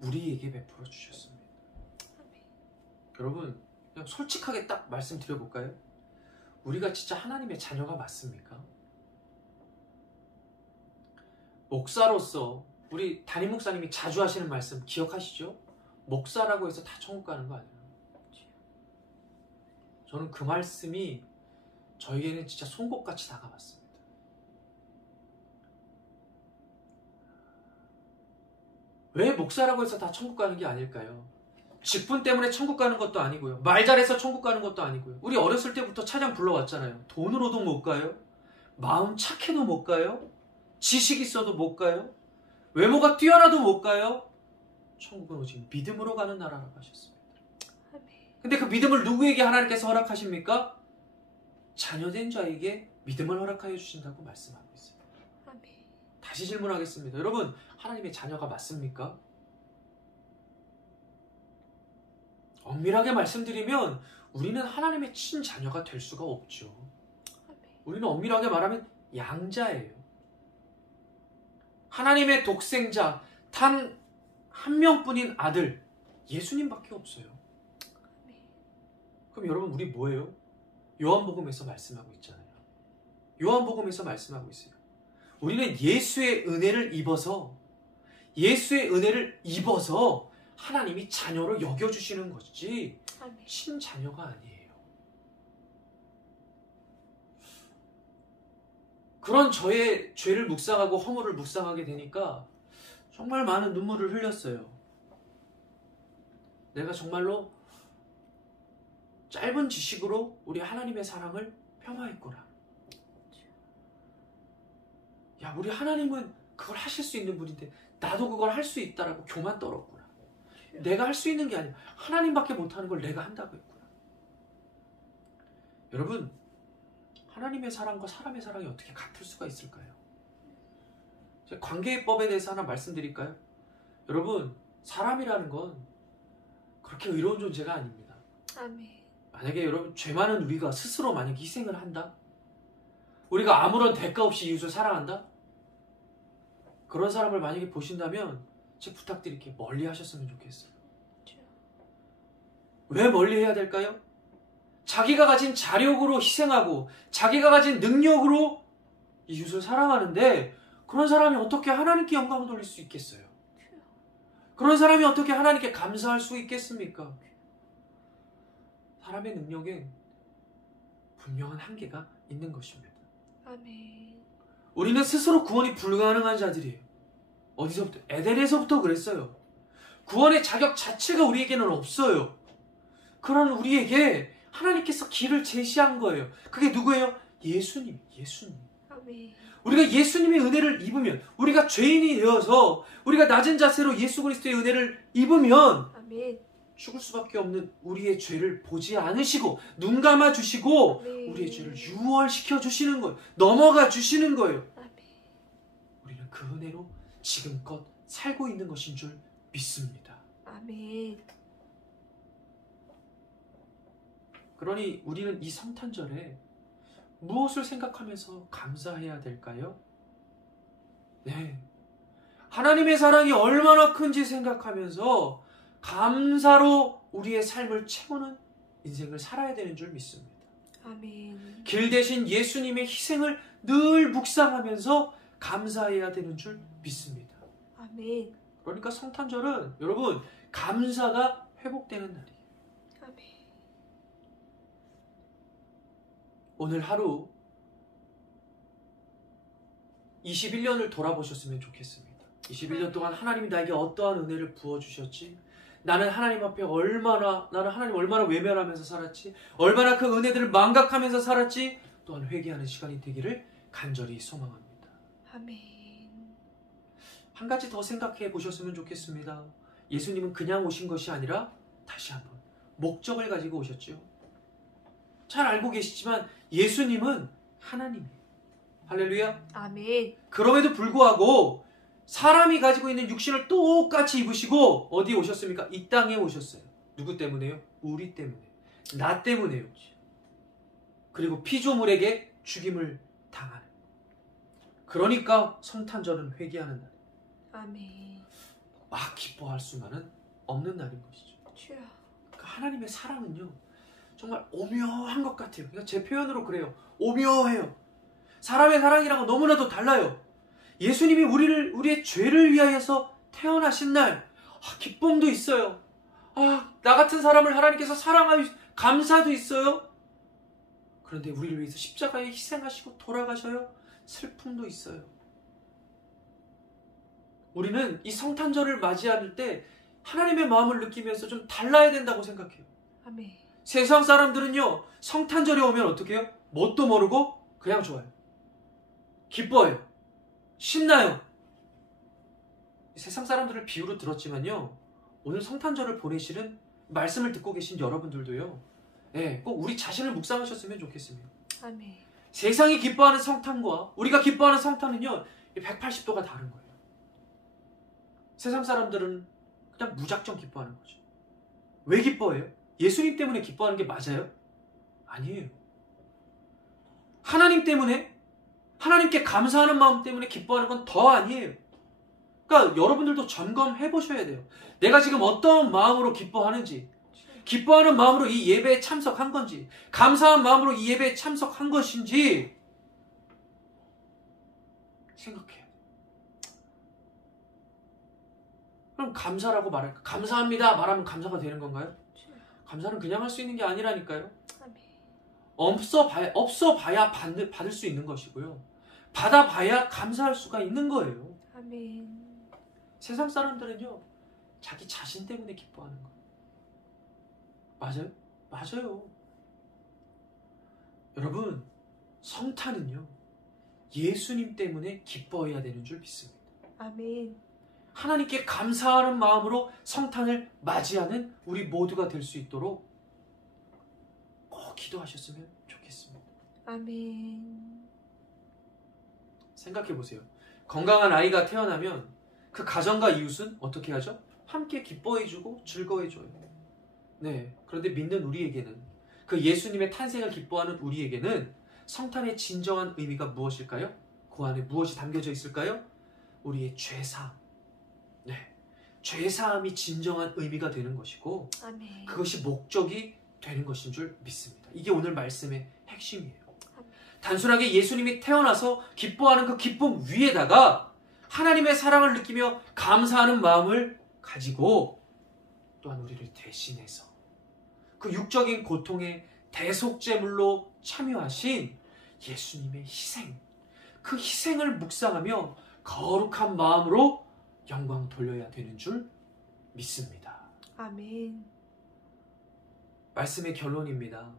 우리에게 베풀어 주셨습니다. 아멘. 여러분, 그냥 솔직하게 딱 말씀드려볼까요? 우리가 진짜 하나님의 자녀가 맞습니까? 목사로서 우리 담임 목사님이 자주 하시는 말씀 기억하시죠? 목사라고 해서 다 천국 가는 거 아니에요. 저는 그 말씀이 저에게는 진짜 송곳같이 다가왔습니다. 왜 목사라고 해서 다 천국 가는 게 아닐까요? 직분 때문에 천국 가는 것도 아니고요. 말 잘해서 천국 가는 것도 아니고요. 우리 어렸을 때부터 찬양 불러왔잖아요. 돈으로도 못 가요. 마음 착해도 못 가요. 지식 있어도 못 가요. 외모가 뛰어나도 못 가요. 천국은 오직 믿음으로 가는 나라라고 하셨습니다. 근데 그 믿음을 누구에게 하나님께서 허락하십니까? 자녀된 자에게 믿음을 허락하여 주신다고 말씀하고 있습니다. 다시 질문하겠습니다. 여러분, 하나님의 자녀가 맞습니까? 엄밀하게 말씀드리면 우리는 하나님의 친자녀가 될 수가 없죠. 우리는 엄밀하게 말하면 양자예요. 하나님의 독생자, 단 한 명뿐인 아들 예수님밖에 없어요. 그럼 여러분 우리 뭐예요? 요한복음에서 말씀하고 있잖아요. 요한복음에서 말씀하고 있어요. 우리는 예수의 은혜를 입어서 하나님이 자녀로 여겨주시는 것이지 친자녀가 아니에요. 그런 저의 죄를 묵상하고 허물을 묵상하게 되니까 정말 많은 눈물을 흘렸어요. 내가 정말로 짧은 지식으로 우리 하나님의 사랑을 폄하했구나. 야, 우리 하나님은 그걸 하실 수 있는 분인데 나도 그걸 할 수 있다라고 교만 떨었구나. 내가 할 수 있는 게 아니라 하나님밖에 못하는 걸 내가 한다고 했구나. 여러분, 하나님의 사랑과 사람의 사랑이 어떻게 같을 수가 있을까요? 관계법에 대해서 하나 말씀드릴까요? 여러분, 사람이라는 건 그렇게 의로운 존재가 아닙니다. 아멘. 만약에 여러분 죄 많은 우리가 스스로 만약 희생을 한다? 우리가 아무런 대가 없이 이웃을 사랑한다? 그런 사람을 만약에 보신다면 제 부탁드릴게요. 멀리 하셨으면 좋겠어요. 왜 멀리 해야 될까요? 자기가 가진 자력으로 희생하고 자기가 가진 능력으로 이웃을 사랑하는데 그런 사람이 어떻게 하나님께 영광을 돌릴 수 있겠어요? 그런 사람이 어떻게 하나님께 감사할 수 있겠습니까? 사람의 능력엔 분명한 한계가 있는 것입니다. 아멘. 우리는 스스로 구원이 불가능한 자들이에요. 어디서부터? 에덴에서부터 그랬어요. 구원의 자격 자체가 우리에게는 없어요. 그런 우리에게 하나님께서 길을 제시한 거예요. 그게 누구예요? 예수님. 아멘. 우리가 예수님의 은혜를 입으면, 우리가 죄인이 되어서 우리가 낮은 자세로 예수 그리스도의 은혜를 입으면 아멘. 죽을 수밖에 없는 우리의 죄를 보지 않으시고 눈 감아 주시고 아멘. 우리의 죄를 유월시켜 주시는 거예요. 넘어가 주시는 거예요. 아멘. 우리는 그 은혜로 지금껏 살고 있는 것인 줄 믿습니다. 아멘. 그러니 우리는 이 성탄절에 무엇을 생각하면서 감사해야 될까요? 네, 하나님의 사랑이 얼마나 큰지 생각하면서 감사로 우리의 삶을 채우는 인생을 살아야 되는 줄 믿습니다. 아멘. 길 대신 예수님의 희생을 늘 묵상하면서 감사해야 되는 줄 믿습니다. 아멘. 그러니까 성탄절은 여러분 감사가 회복되는 날이에요. 아멘. 오늘 하루 21년을 돌아보셨으면 좋겠습니다. 21년 동안 하나님이 나에게 어떠한 은혜를 부어주셨지? 나는 하나님 앞에 나는 하나님 얼마나 외면하면서 살았지? 얼마나 그 은혜들을 망각하면서 살았지? 또한 회개하는 시간이 되기를 간절히 소망합니다. 아멘. 한 가지 더 생각해 보셨으면 좋겠습니다. 예수님은 그냥 오신 것이 아니라 다시 한번 목적을 가지고 오셨죠. 잘 알고 계시지만 예수님은 하나님이에요. 할렐루야. 아멘. 그럼에도 불구하고 사람이 가지고 있는 육신을 똑같이 입으시고 어디에 오셨습니까? 이 땅에 오셨어요. 누구 때문에요? 우리 때문에. 나 때문에요. 그리고 피조물에게 죽임을 당하는. 그러니까 성탄절은 회개하는 날. 아멘. 막 기뻐할 수만은 없는 날인 것이죠. 주여. 그러니까 하나님의 사랑은요 정말 오묘한 것 같아요. 그러니까 제 표현으로 그래요. 오묘해요. 사람의 사랑이랑은 너무나도 달라요. 예수님이 우리의 죄를 위하여서 태어나신 날 기쁨도 있어요. 나 같은 사람을 하나님께서 사랑하여 감사도 있어요. 그런데 우리를 위해서 십자가에 희생하시고 돌아가셔요. 슬픔도 있어요. 우리는 이 성탄절을 맞이할 때 하나님의 마음을 느끼면서 좀 달라야 된다고 생각해요. 아멘. 세상 사람들은요 성탄절에 오면 어떻게 해요? 뭣도 모르고 그냥 좋아요. 기뻐해요. 신나요. 세상 사람들을 비유로 들었지만요 오늘 성탄절을 보내시는 말씀을 듣고 계신 여러분들도요 꼭 우리 자신을 묵상하셨으면 좋겠습니다. 아멘. 세상이 기뻐하는 성탄과 우리가 기뻐하는 성탄은요 180도가 다른 거예요. 세상 사람들은 그냥 무작정 기뻐하는 거죠. 왜 기뻐해요? 예수님 때문에 기뻐하는 게 맞아요? 아니에요. 하나님 때문에, 하나님께 감사하는 마음 때문에 기뻐하는 건 더 아니에요. 그러니까 여러분들도 점검해 보셔야 돼요. 내가 지금 어떤 마음으로 기뻐하는지, 기뻐하는 마음으로 이 예배에 참석한 건지, 감사한 마음으로 이 예배에 참석한 것인지 생각해요. 그럼 감사라고 말할까? 감사합니다 말하면 감사가 되는 건가요? 감사는 그냥 할 수 있는 게 아니라니까요. 없어 봐야 받을 수 있는 것이고요. 받아봐야 감사할 수가 있는 거예요. 아멘. 세상 사람들은요, 자기 자신 때문에 기뻐하는 거예요. 맞아요? 맞아요. 여러분, 성탄은요, 예수님 때문에 기뻐해야 되는 줄 믿습니다. 아멘. 하나님께 감사하는 마음으로 성탄을 맞이하는 우리 모두가 될 수 있도록 꼭 기도하셨으면 좋겠습니다. 아멘. 생각해 보세요. 건강한 아이가 태어나면 그 가정과 이웃은 어떻게 하죠? 함께 기뻐해주고 즐거워해줘요. 네. 그런데 믿는 우리에게는, 그 예수님의 탄생을 기뻐하는 우리에게는 성탄의 진정한 의미가 무엇일까요? 그 안에 무엇이 담겨져 있을까요? 우리의 죄사함. 네. 죄사함이 진정한 의미가 되는 것이고, 아멘. 그것이 목적이 되는 것인 줄 믿습니다. 이게 오늘 말씀의 핵심이에요. 단순하게 예수님이 태어나서 기뻐하는 그 기쁨 위에다가 하나님의 사랑을 느끼며 감사하는 마음을 가지고 또한 우리를 대신해서 그 육적인 고통의 대속제물로 참여하신 예수님의 희생, 그 희생을 묵상하며 거룩한 마음으로 영광 돌려야 되는 줄 믿습니다. 아멘. 말씀의 결론입니다.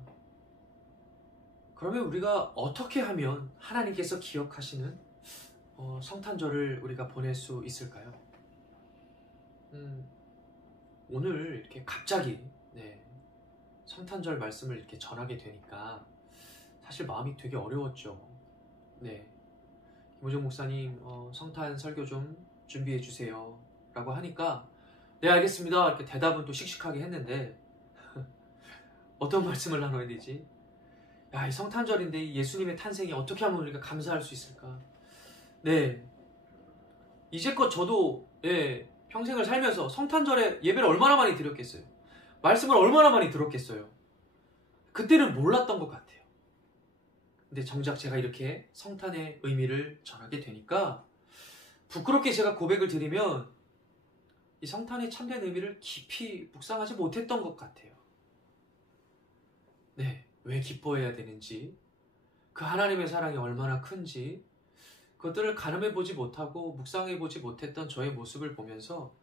그러면 우리가 어떻게 하면 하나님께서 기억하시는 성탄절을 우리가 보낼 수 있을까요? 오늘 이렇게 갑자기 성탄절 말씀을 이렇게 전하게 되니까 사실 마음이 되게 어려웠죠. 네, 김호정 목사님 성탄 설교 좀 준비해 주세요 라고 하니까 네 알겠습니다 이렇게 대답은 또 씩씩하게 했는데 어떤 말씀을 나눠야 되지? 야, 이 성탄절인데 예수님의 탄생이 어떻게 하면 우리가 감사할 수 있을까? 네, 이제껏 저도 평생을 살면서 성탄절에 예배를 얼마나 많이 드렸겠어요? 말씀을 얼마나 많이 들었겠어요? 그때는 몰랐던 것 같아요. 근데 정작 제가 이렇게 성탄의 의미를 전하게 되니까 부끄럽게 제가 고백을 드리면 이 성탄의 참된 의미를 깊이 묵상하지 못했던 것 같아요. 네, 왜 기뻐해야 되는지, 그 하나님의 사랑이 얼마나 큰지 그것들을 가늠해보지 못하고 묵상해보지 못했던 저의 모습을 보면서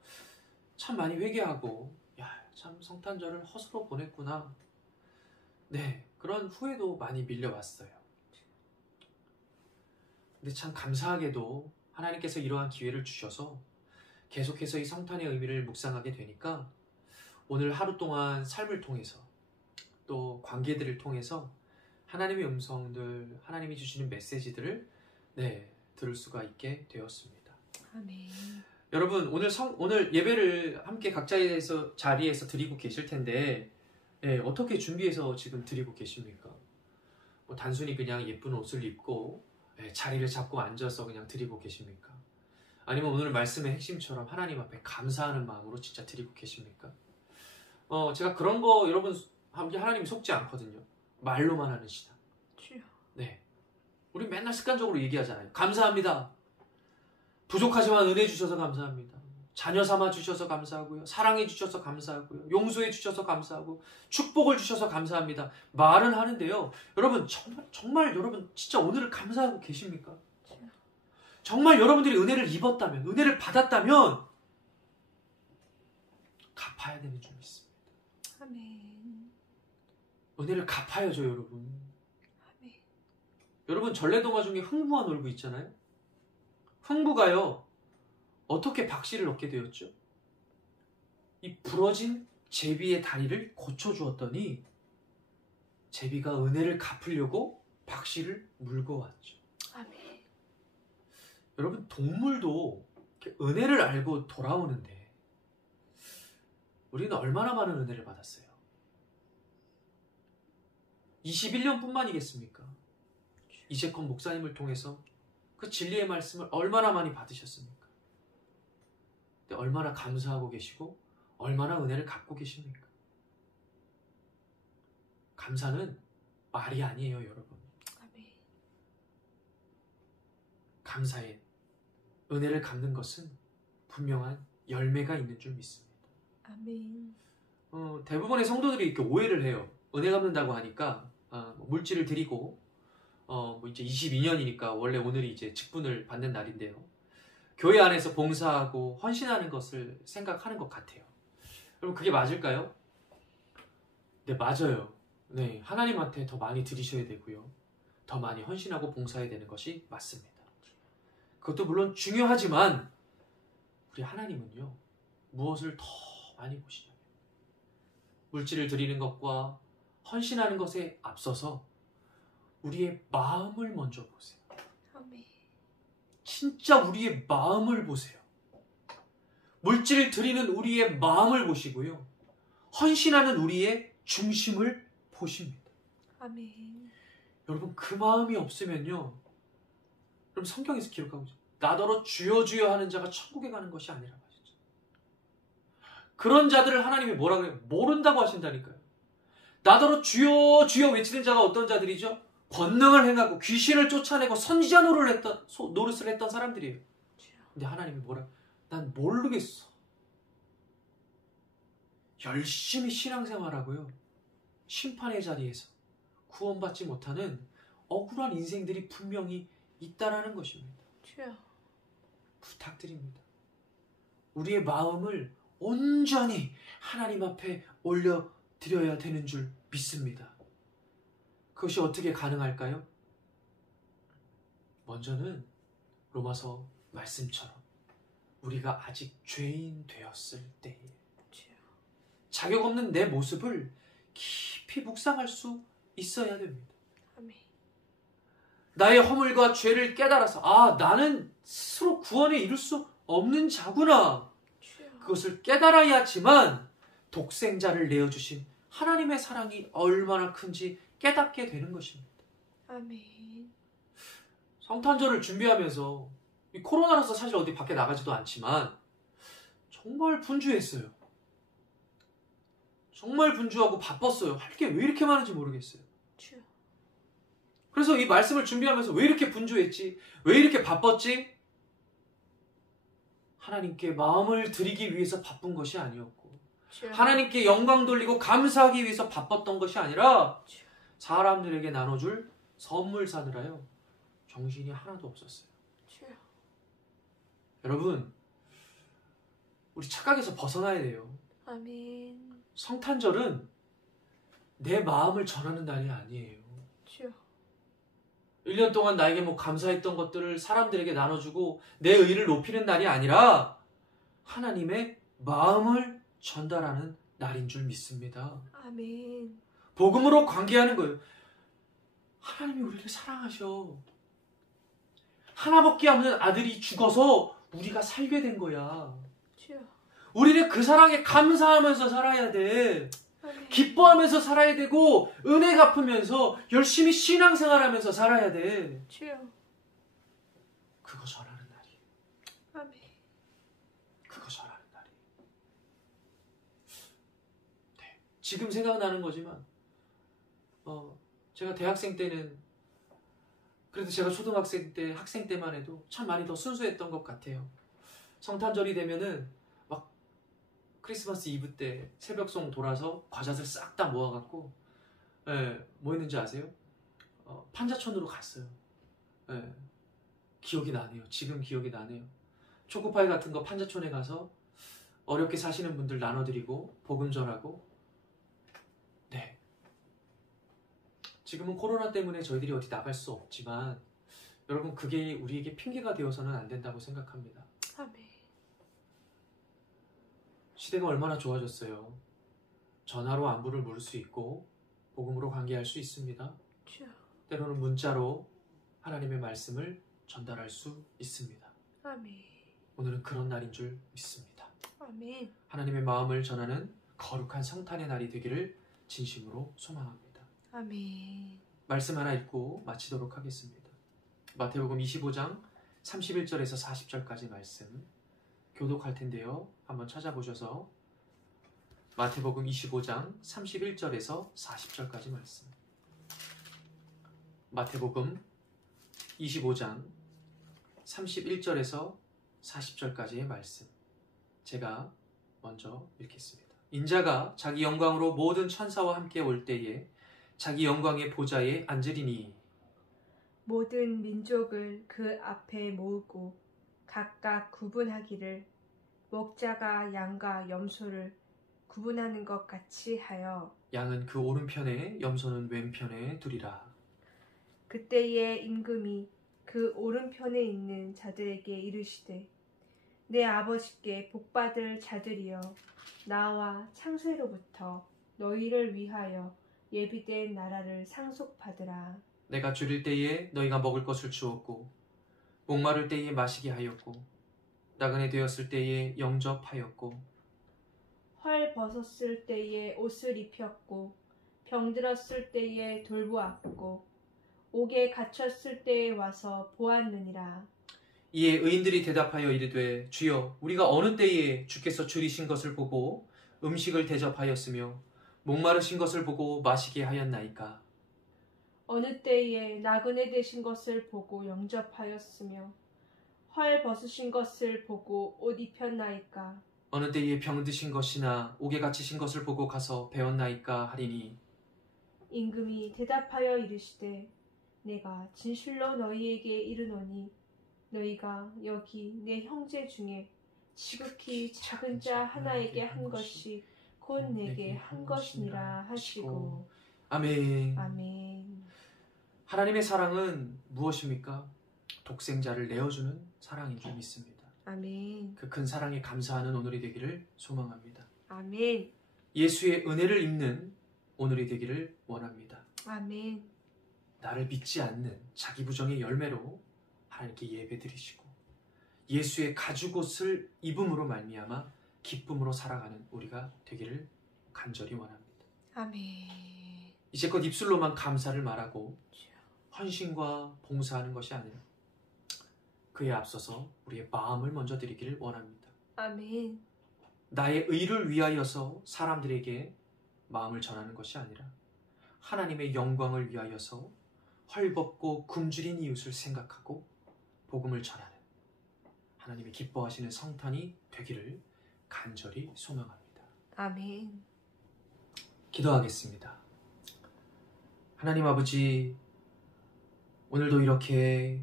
참 많이 회개하고 야, 참 성탄절을 허수로 보냈구나. 네, 그런 후회도 많이 밀려왔어요. 근데 참 감사하게도 하나님께서 이러한 기회를 주셔서 계속해서 이 성탄의 의미를 묵상하게 되니까 오늘 하루 동안 삶을 통해서 또 관계들을 통해서 하나님의 음성들, 하나님이 주시는 메시지들을 들을 수가 있게 되었습니다. 아멘. 여러분, 오늘 예배를 함께 각자의 자리에서 드리고 계실 텐데 어떻게 준비해서 지금 드리고 계십니까? 뭐 단순히 그냥 예쁜 옷을 입고 자리를 잡고 앉아서 그냥 드리고 계십니까? 아니면 오늘 말씀의 핵심처럼 하나님 앞에 감사하는 마음으로 진짜 드리고 계십니까? 제가 그런 거 여러분 하나님이 속지 않거든요. 말로만 하는 신앙. 네, 우리 맨날 습관적으로 얘기하잖아요. 감사합니다. 부족하지만 은혜 주셔서 감사합니다. 자녀 삼아 주셔서 감사하고요. 사랑해 주셔서 감사하고요. 용서해 주셔서 감사하고 축복을 주셔서 감사합니다. 말은 하는데요. 여러분 정말 여러분 진짜 오늘을 감사하고 계십니까? 정말 여러분들이 은혜를 입었다면, 은혜를 받았다면 갚아야 되는 줄 믿습니다. 아멘. 은혜를 갚아야죠, 여러분. 아멘. 여러분 전래동화 중에 흥부가 놀고 있잖아요. 흥부가요, 어떻게 박씨를 얻게 되었죠? 이 부러진 제비의 다리를 고쳐주었더니 제비가 은혜를 갚으려고 박씨를 물고 왔죠. 아멘. 여러분 동물도 은혜를 알고 돌아오는데 우리는 얼마나 많은 은혜를 받았어요? 21년뿐만이겠습니까? 이제껏 목사님을 통해서 그 진리의 말씀을 얼마나 많이 받으셨습니까? 근데 얼마나 감사하고 계시고 얼마나 은혜를 갖고 계십니까? 감사는 말이 아니에요, 여러분. 아멘. 감사에 은혜를 갚는 것은 분명한 열매가 있는 줄 믿습니다. 아멘. 대부분의 성도들이 이렇게 오해를 해요. 은혜 갚는다고 하니까 물질을 드리고 뭐 이제 22년이니까 원래 오늘이 이제 직분을 받는 날인데요. 교회 안에서 봉사하고 헌신하는 것을 생각하는 것 같아요. 여러분 그게 맞을까요? 네, 맞아요. 네, 하나님한테 더 많이 드리셔야 되고요. 더 많이 헌신하고 봉사해야 되는 것이 맞습니다. 그것도 물론 중요하지만 우리 하나님은요, 무엇을 더 많이 보시냐면 물질을 드리는 것과 헌신하는 것에 앞서서 우리의 마음을 먼저 보세요. 아멘. 진짜 우리의 마음을 보세요. 물질을 드리는 우리의 마음을 보시고요. 헌신하는 우리의 중심을 보십니다. 아멘. 여러분 그 마음이 없으면요. 여러분 성경에서 기록하고 있죠. 나더러 주여 주여 하는 자가 천국에 가는 것이 아니라 하셨죠. 그런 자들을 하나님이 뭐라 그래요? 모른다고 하신다니까요. 나더러 주여 주여 외치는 자가 어떤 자들이죠? 권능을 행하고 귀신을 쫓아내고 선지자 노릇을 했던 사람들이에요. 근데 하나님이 뭐라? 난 모르겠어. 열심히 신앙생활하고요. 심판의 자리에서 구원받지 못하는 억울한 인생들이 분명히 있다라는 것입니다. 주여. 부탁드립니다. 우리의 마음을 온전히 하나님 앞에 올려드려야 되는 줄 믿습니다. 그것이 어떻게 가능할까요? 먼저는 로마서 말씀처럼 우리가 아직 죄인 되었을 때에 자격 없는 내 모습을 깊이 묵상할 수 있어야 됩니다. 아멘. 나의 허물과 죄를 깨달아서 나는 스스로 구원에 이룰 수 없는 자구나. 주여. 그것을 깨달아야지만 독생자를 내어주신 하나님의 사랑이 얼마나 큰지 깨닫게 되는 것입니다. 아멘. 성탄절을 준비하면서 이 코로나라서 사실 어디 밖에 나가지도 않지만 정말 분주했어요. 정말 분주하고 바빴어요. 할 게 왜 이렇게 많은지 모르겠어요. 주여. 그래서 이 말씀을 준비하면서 왜 이렇게 분주했지? 왜 이렇게 바빴지? 하나님께 마음을 드리기 위해서 바쁜 것이 아니었고 주여. 하나님께 영광 돌리고 감사하기 위해서 바빴던 것이 아니라 주여. 사람들에게 나눠줄 선물 사느라요. 정신이 하나도 없었어요. 주여. 여러분, 우리 착각에서 벗어나야 돼요. 아멘. 성탄절은 내 마음을 전하는 날이 아니에요. 주여. 1년 동안 나에게 감사했던 것들을 사람들에게 나눠주고 내 의의를 높이는 날이 아니라 하나님의 마음을 전달하는 날인 줄 믿습니다. 아멘. 복음으로 관계하는 거예요. 하나님이 우리를 사랑하셔. 하나밖에 없는 아들이 죽어서 우리가 살게 된 거야. 주여. 우리는 그 사랑에 감사하면서 살아야 돼. 아멘. 기뻐하면서 살아야 되고 은혜 갚으면서 열심히 신앙생활하면서 살아야 돼. 주여. 그거 전하는 날이. 아멘. 그거 전하는 날이. 네. 지금 생각나는 거지만 제가 대학생 때는 그래도 제가 초등학생 때 학생 때만 해도 참 많이 더 순수했던 것 같아요. 성탄절이 되면은 막 크리스마스 이브 때 새벽송 돌아서 과자들 싹 다 모아갖고 뭐 했는지 아세요? 판자촌으로 갔어요. 기억이 나네요. 지금 기억이 나네요. 초코파이 같은 거 판자촌에 가서 어렵게 사시는 분들 나눠드리고 복음 전하고. 네. 지금은 코로나 때문에 저희들이 어디 나갈 수 없지만 여러분 그게 우리에게 핑계가 되어서는 안 된다고 생각합니다. 아멘. 시대가 얼마나 좋아졌어요. 전화로 안부를 물을 수 있고 복음으로 관계할 수 있습니다. 주여. 때로는 문자로 하나님의 말씀을 전달할 수 있습니다. 아멘. 오늘은 그런 날인 줄 믿습니다. 아멘. 하나님의 마음을 전하는 거룩한 성탄의 날이 되기를 진심으로 소망합니다. 아멘. 말씀 하나 읽고 마치도록 하겠습니다. 마태복음 25장 31절에서 40절까지 말씀 교독할 텐데요. 한번 찾아보셔서 마태복음 25장 31절에서 40절까지 말씀. 마태복음 25장 31절에서 40절까지의 말씀. 제가 먼저 읽겠습니다. 인자가 자기 영광으로 모든 천사와 함께 올 때에 자기 영광의 보좌에 앉으리니 모든 민족을 그 앞에 모으고 각각 구분하기를 목자가 양과 염소를 구분하는 것 같이 하여 양은 그 오른편에 염소는 왼편에 두리라. 그때에 임금이 그 오른편에 있는 자들에게 이르시되 내 아버지께 복받을 자들이여 나와 창세로부터 너희를 위하여 예비된 나라를 상속받으라. 내가 줄일 때에 너희가 먹을 것을 주었고 목마를 때에 마시게 하였고 나그네 되었을 때에 영접하였고 헐 벗었을 때에 옷을 입혔고 병들었을 때에 돌보았고 옥에 갇혔을 때에 와서 보았느니라. 이에 의인들이 대답하여 이르되 주여 우리가 어느 때에 주께서 줄이신 것을 보고 음식을 대접하였으며 목마르신 것을 보고 마시게 하였나이까. 어느 때에 나그네 되신 것을 보고 영접하였으며 헐 벗으신 것을 보고 옷 입혔나이까. 어느 때에 병드신 것이나 옥에 갇히신 것을 보고 가서 배웠나이까 하리니 임금이 대답하여 이르시되 내가 진실로 너희에게 이르노니 너희가 여기 내 형제 중에 지극히 작은 자 하나에게 한 것이 곧 내게 한 것이니라 하시고. 아멘. 아멘. 하나님의 사랑은 무엇입니까? 독생자를 내어주는 사랑인 줄 믿습니다. 아멘. 그 큰 사랑에 감사하는 오늘이 되기를 소망합니다. 아멘. 예수의 은혜를 입는 오늘이 되기를 원합니다. 아멘. 나를 믿지 않는 자기 부정의 열매로 하나님께 예배드리시고 예수의 가죽옷을 입음으로 말미암아 기쁨으로 살아가는 우리가 되기를 간절히 원합니다. 아멘. 이제껏 입술로만 감사를 말하고 헌신과 봉사하는 것이 아니라 그에 앞서서 우리의 마음을 먼저 드리기를 원합니다. 아멘. 나의 의를 위하여서 사람들에게 마음을 전하는 것이 아니라 하나님의 영광을 위하여서 헐벗고 굶주린 이웃을 생각하고 복음을 전하는 하나님이 기뻐하시는 성탄이 되기를 간절히 소망합니다. 아멘. 기도하겠습니다. 하나님 아버지, 오늘도 이렇게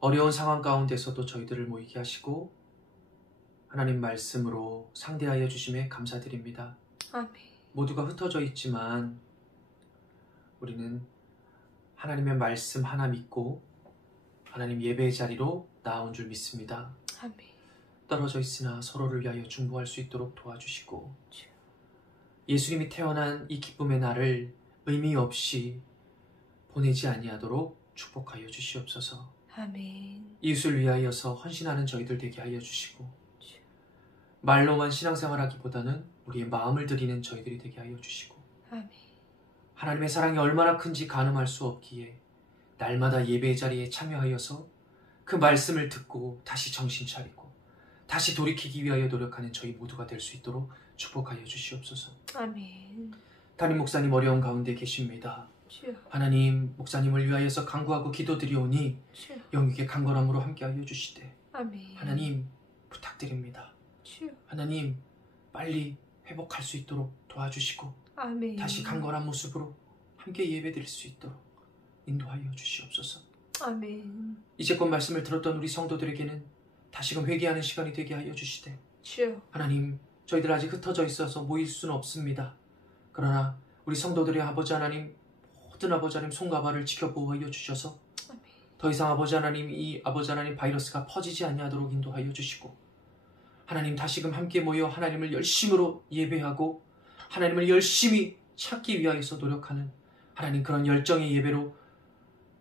어려운 상황 가운데서도 저희들을 모이게 하시고 하나님 말씀으로 상대하여 주심에 감사드립니다. 아멘. 모두가 흩어져 있지만 우리는 하나님의 말씀 하나 믿고 하나님 예배의 자리로 나온 줄 믿습니다. 아멘. 떨어져 있으나 서로를 위하여 중보할 수 있도록 도와주시고 예수님이 태어난 이 기쁨의 날을 의미 없이 보내지 아니하도록 축복하여 주시옵소서. 아멘. 이웃을 위하여서 헌신하는 저희들 되게 하여 주시고 말로만 신앙생활하기보다는 우리의 마음을 드리는 저희들이 되게 하여 주시고 아멘. 하나님의 사랑이 얼마나 큰지 가늠할 수 없기에 날마다 예배의 자리에 참여하여서 그 말씀을 듣고 다시 정신 차리고 다시 돌이키기 위하여 노력하는 저희 모두가 될 수 있도록 축복하여 주시옵소서. 아멘. 담임 목사님 어려운 가운데 계십니다. 주여. 하나님 목사님을 위하여서 간구하고 기도드리오니 주여. 영육의 강건함으로 함께하여 주시되 아멘. 하나님 부탁드립니다. 주여. 하나님 빨리 회복할 수 있도록 도와주시고 아멘. 다시 강건한 모습으로 함께 예배드릴 수 있도록 인도하여 주시옵소서. 아멘. 이제껏 말씀을 들었던 우리 성도들에게는 다시금 회개하는 시간이 되게 하여 주시되 주여. 하나님 저희들 아직 흩어져 있어서 모일 수는 없습니다. 그러나 우리 성도들의 아버지 하나님 모든 아버지 하나님 손과 발을 지켜보호하여 주셔서 아멘. 더 이상 아버지 하나님 이 아버지 하나님 바이러스가 퍼지지 아니하도록 인도하여 주시고 하나님 다시금 함께 모여 하나님을 열심으로 예배하고 하나님을 열심히 찾기 위하여서 노력하는 하나님 그런 열정의 예배로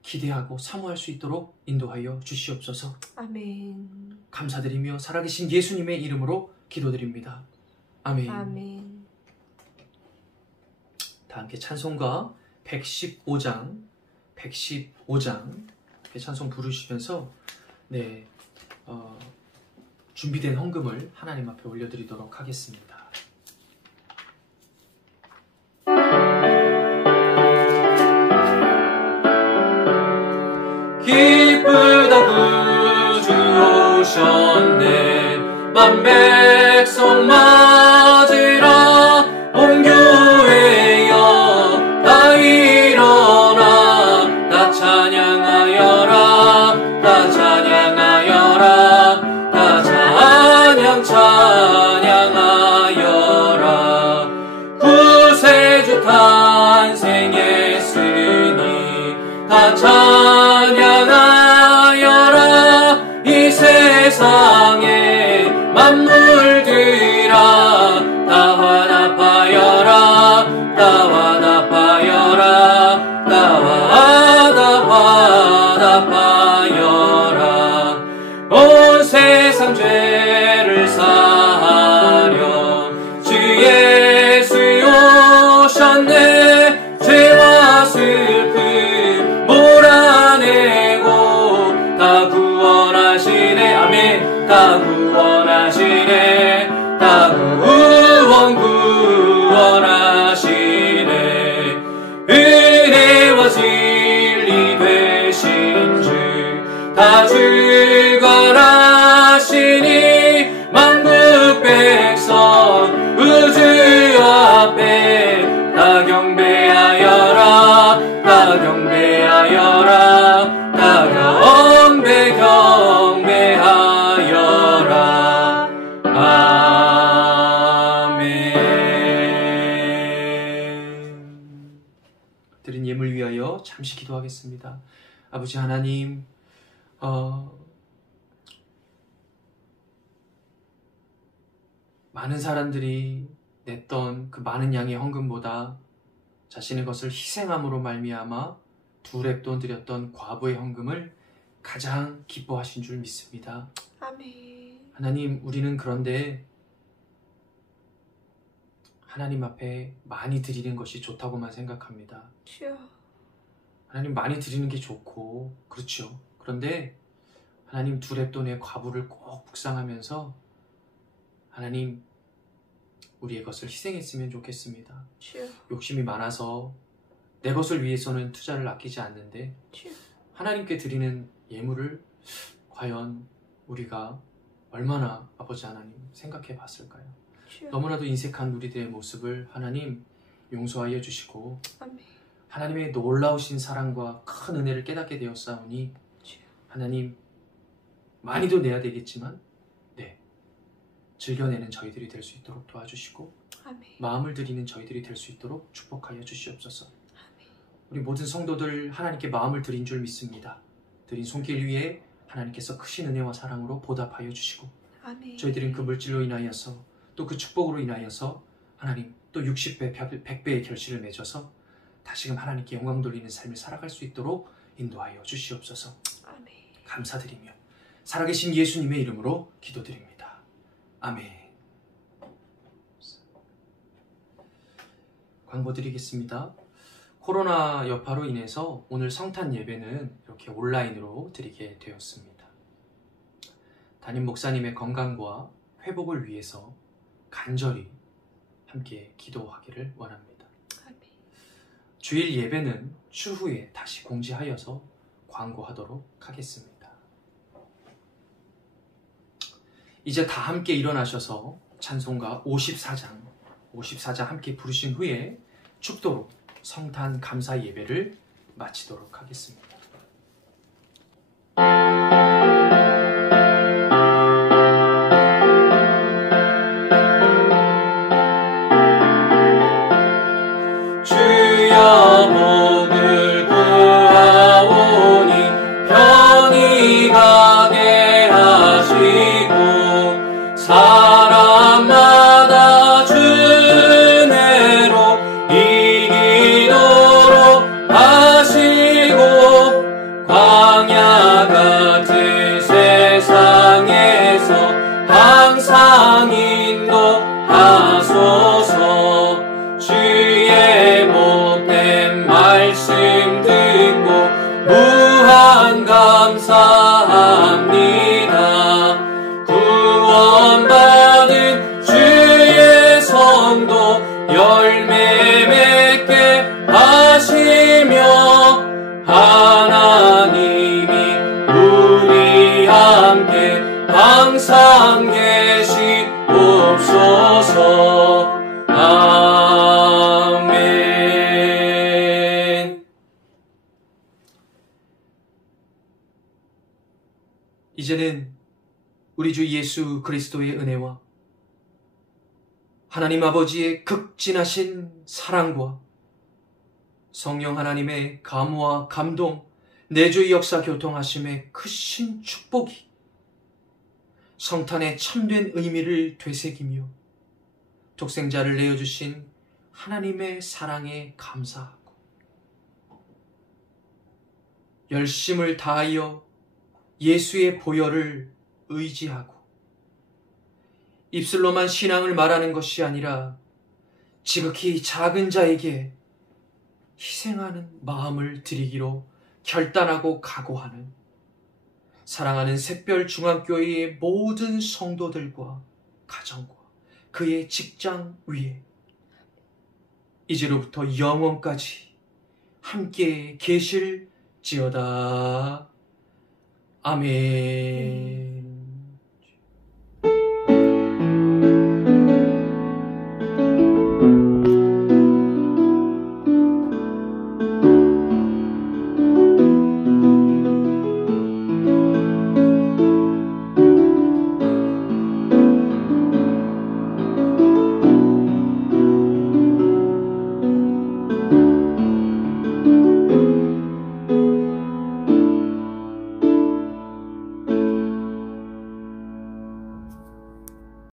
기대하고 사모할 수 있도록 인도하여 주시옵소서. 아멘. 감사드리며 살아계신 예수님의 이름으로 기도드립니다. 아멘. 아멘. 다 함께 찬송가 115장 이렇게 찬송 부르시면서 준비된 헌금을 하나님 앞에 올려드리도록 하겠습니다. 기쁘다 구주 오셨네 만백성 맞으라 온 교회여 다 일어나 다 찬양하여라 다 찬양하여라 다 찬양하여라 구세주 탄생했으니 다 찬양하여라 이 세상에 만물들아 다 화답하여라 다 화답하여라 다 화답하여라 온 세상 죄를 사하려 주 예수 오셨네 죄와 슬픔 몰아내고 다 구원하시네 아멘 다 구원하시네 다 구원하시네 은혜와 진리 되신 주 다 주관하시니 만국 백성 우주 앞에 다 경배하여라 다 경배하여라 다 경배하여라 아멘. 드린 예물 위하여 잠시 기도하겠습니다. 아버지 하나님 많은 사람들이 냈던 그 많은 양의 헌금보다 자신의 것을 희생함으로 말미암아 두 렙돈 드렸던 과부의 헌금을 가장 기뻐하신 줄 믿습니다. 아멘. 하나님, 우리는 그런데 하나님 앞에 많이 드리는 것이 좋다고만 생각합니다. 주여. 하나님, 많이 드리는 게 좋고 그렇죠. 그런데 하나님, 두 렙돈의 과부를 꼭 묵상하면서 하나님, 우리의 것을 희생했으면 좋겠습니다. 주여. 욕심이 많아서 내 것을 위해서는 투자를 아끼지 않는데 주여. 하나님께 드리는 예물을 과연 우리가 얼마나 아버지 하나님 생각해 봤을까요? 주여. 너무나도 인색한 우리들의 모습을 하나님 용서하여 주시고 아멘. 하나님의 놀라우신 사랑과 큰 은혜를 깨닫게 되었사오니 주여. 하나님, 많이도 내야 되겠지만 즐겨내는 저희들이 될 수 있도록 도와주시고 아멘. 마음을 드리는 저희들이 될 수 있도록 축복하여 주시옵소서. 아멘. 우리 모든 성도들 하나님께 마음을 드린 줄 믿습니다. 드린 손길 위에 하나님께서 크신 은혜와 사랑으로 보답하여 주시고 아멘. 저희들은 그 물질로 인하여서 또 그 축복으로 인하여서 하나님 또 60배, 100배의 결실을 맺어서 다시금 하나님께 영광 돌리는 삶을 살아갈 수 있도록 인도하여 주시옵소서. 아멘. 감사드리며 살아계신 예수님의 이름으로 기도드립니다. 아멘. 광고 드리겠습니다. 코로나 여파로 인해서 오늘 성탄 예배는 이렇게 온라인으로 드리게 되었습니다. 담임 목사님의 건강과 회복을 위해서 간절히 함께 기도하기를 원합니다. 아멘. 주일 예배는 추후에 다시 공지하여서 광고하도록 하겠습니다. 이제 다 함께 일어나셔서 찬송가 54장 함께 부르신 후에 축도로 성탄 감사 예배를 마치도록 하겠습니다. 주여 복을 구하오니 편히 가게 하시고 사람마다 주 은혜로 이기도록 하시고 광야 같은 세상에서 항상 인도하소서. 주의 복 이제는 우리 주 예수 그리스도의 은혜와 하나님 아버지의 극진하신 사랑과 성령 하나님의 감화 감동, 내주의 역사 교통하심의 크신 축복이 성탄의 참된 의미를 되새기며 독생자를 내어주신 하나님의 사랑에 감사하고 열심을 다하여 예수의 보혈을 의지하고 입술로만 신앙을 말하는 것이 아니라 지극히 작은 자에게 희생하는 마음을 드리기로 결단하고 각오하는 사랑하는 샛별중앙교회의 모든 성도들과 가정과 그의 직장 위에 이제로부터 영원까지 함께 계실지어다. 아멘.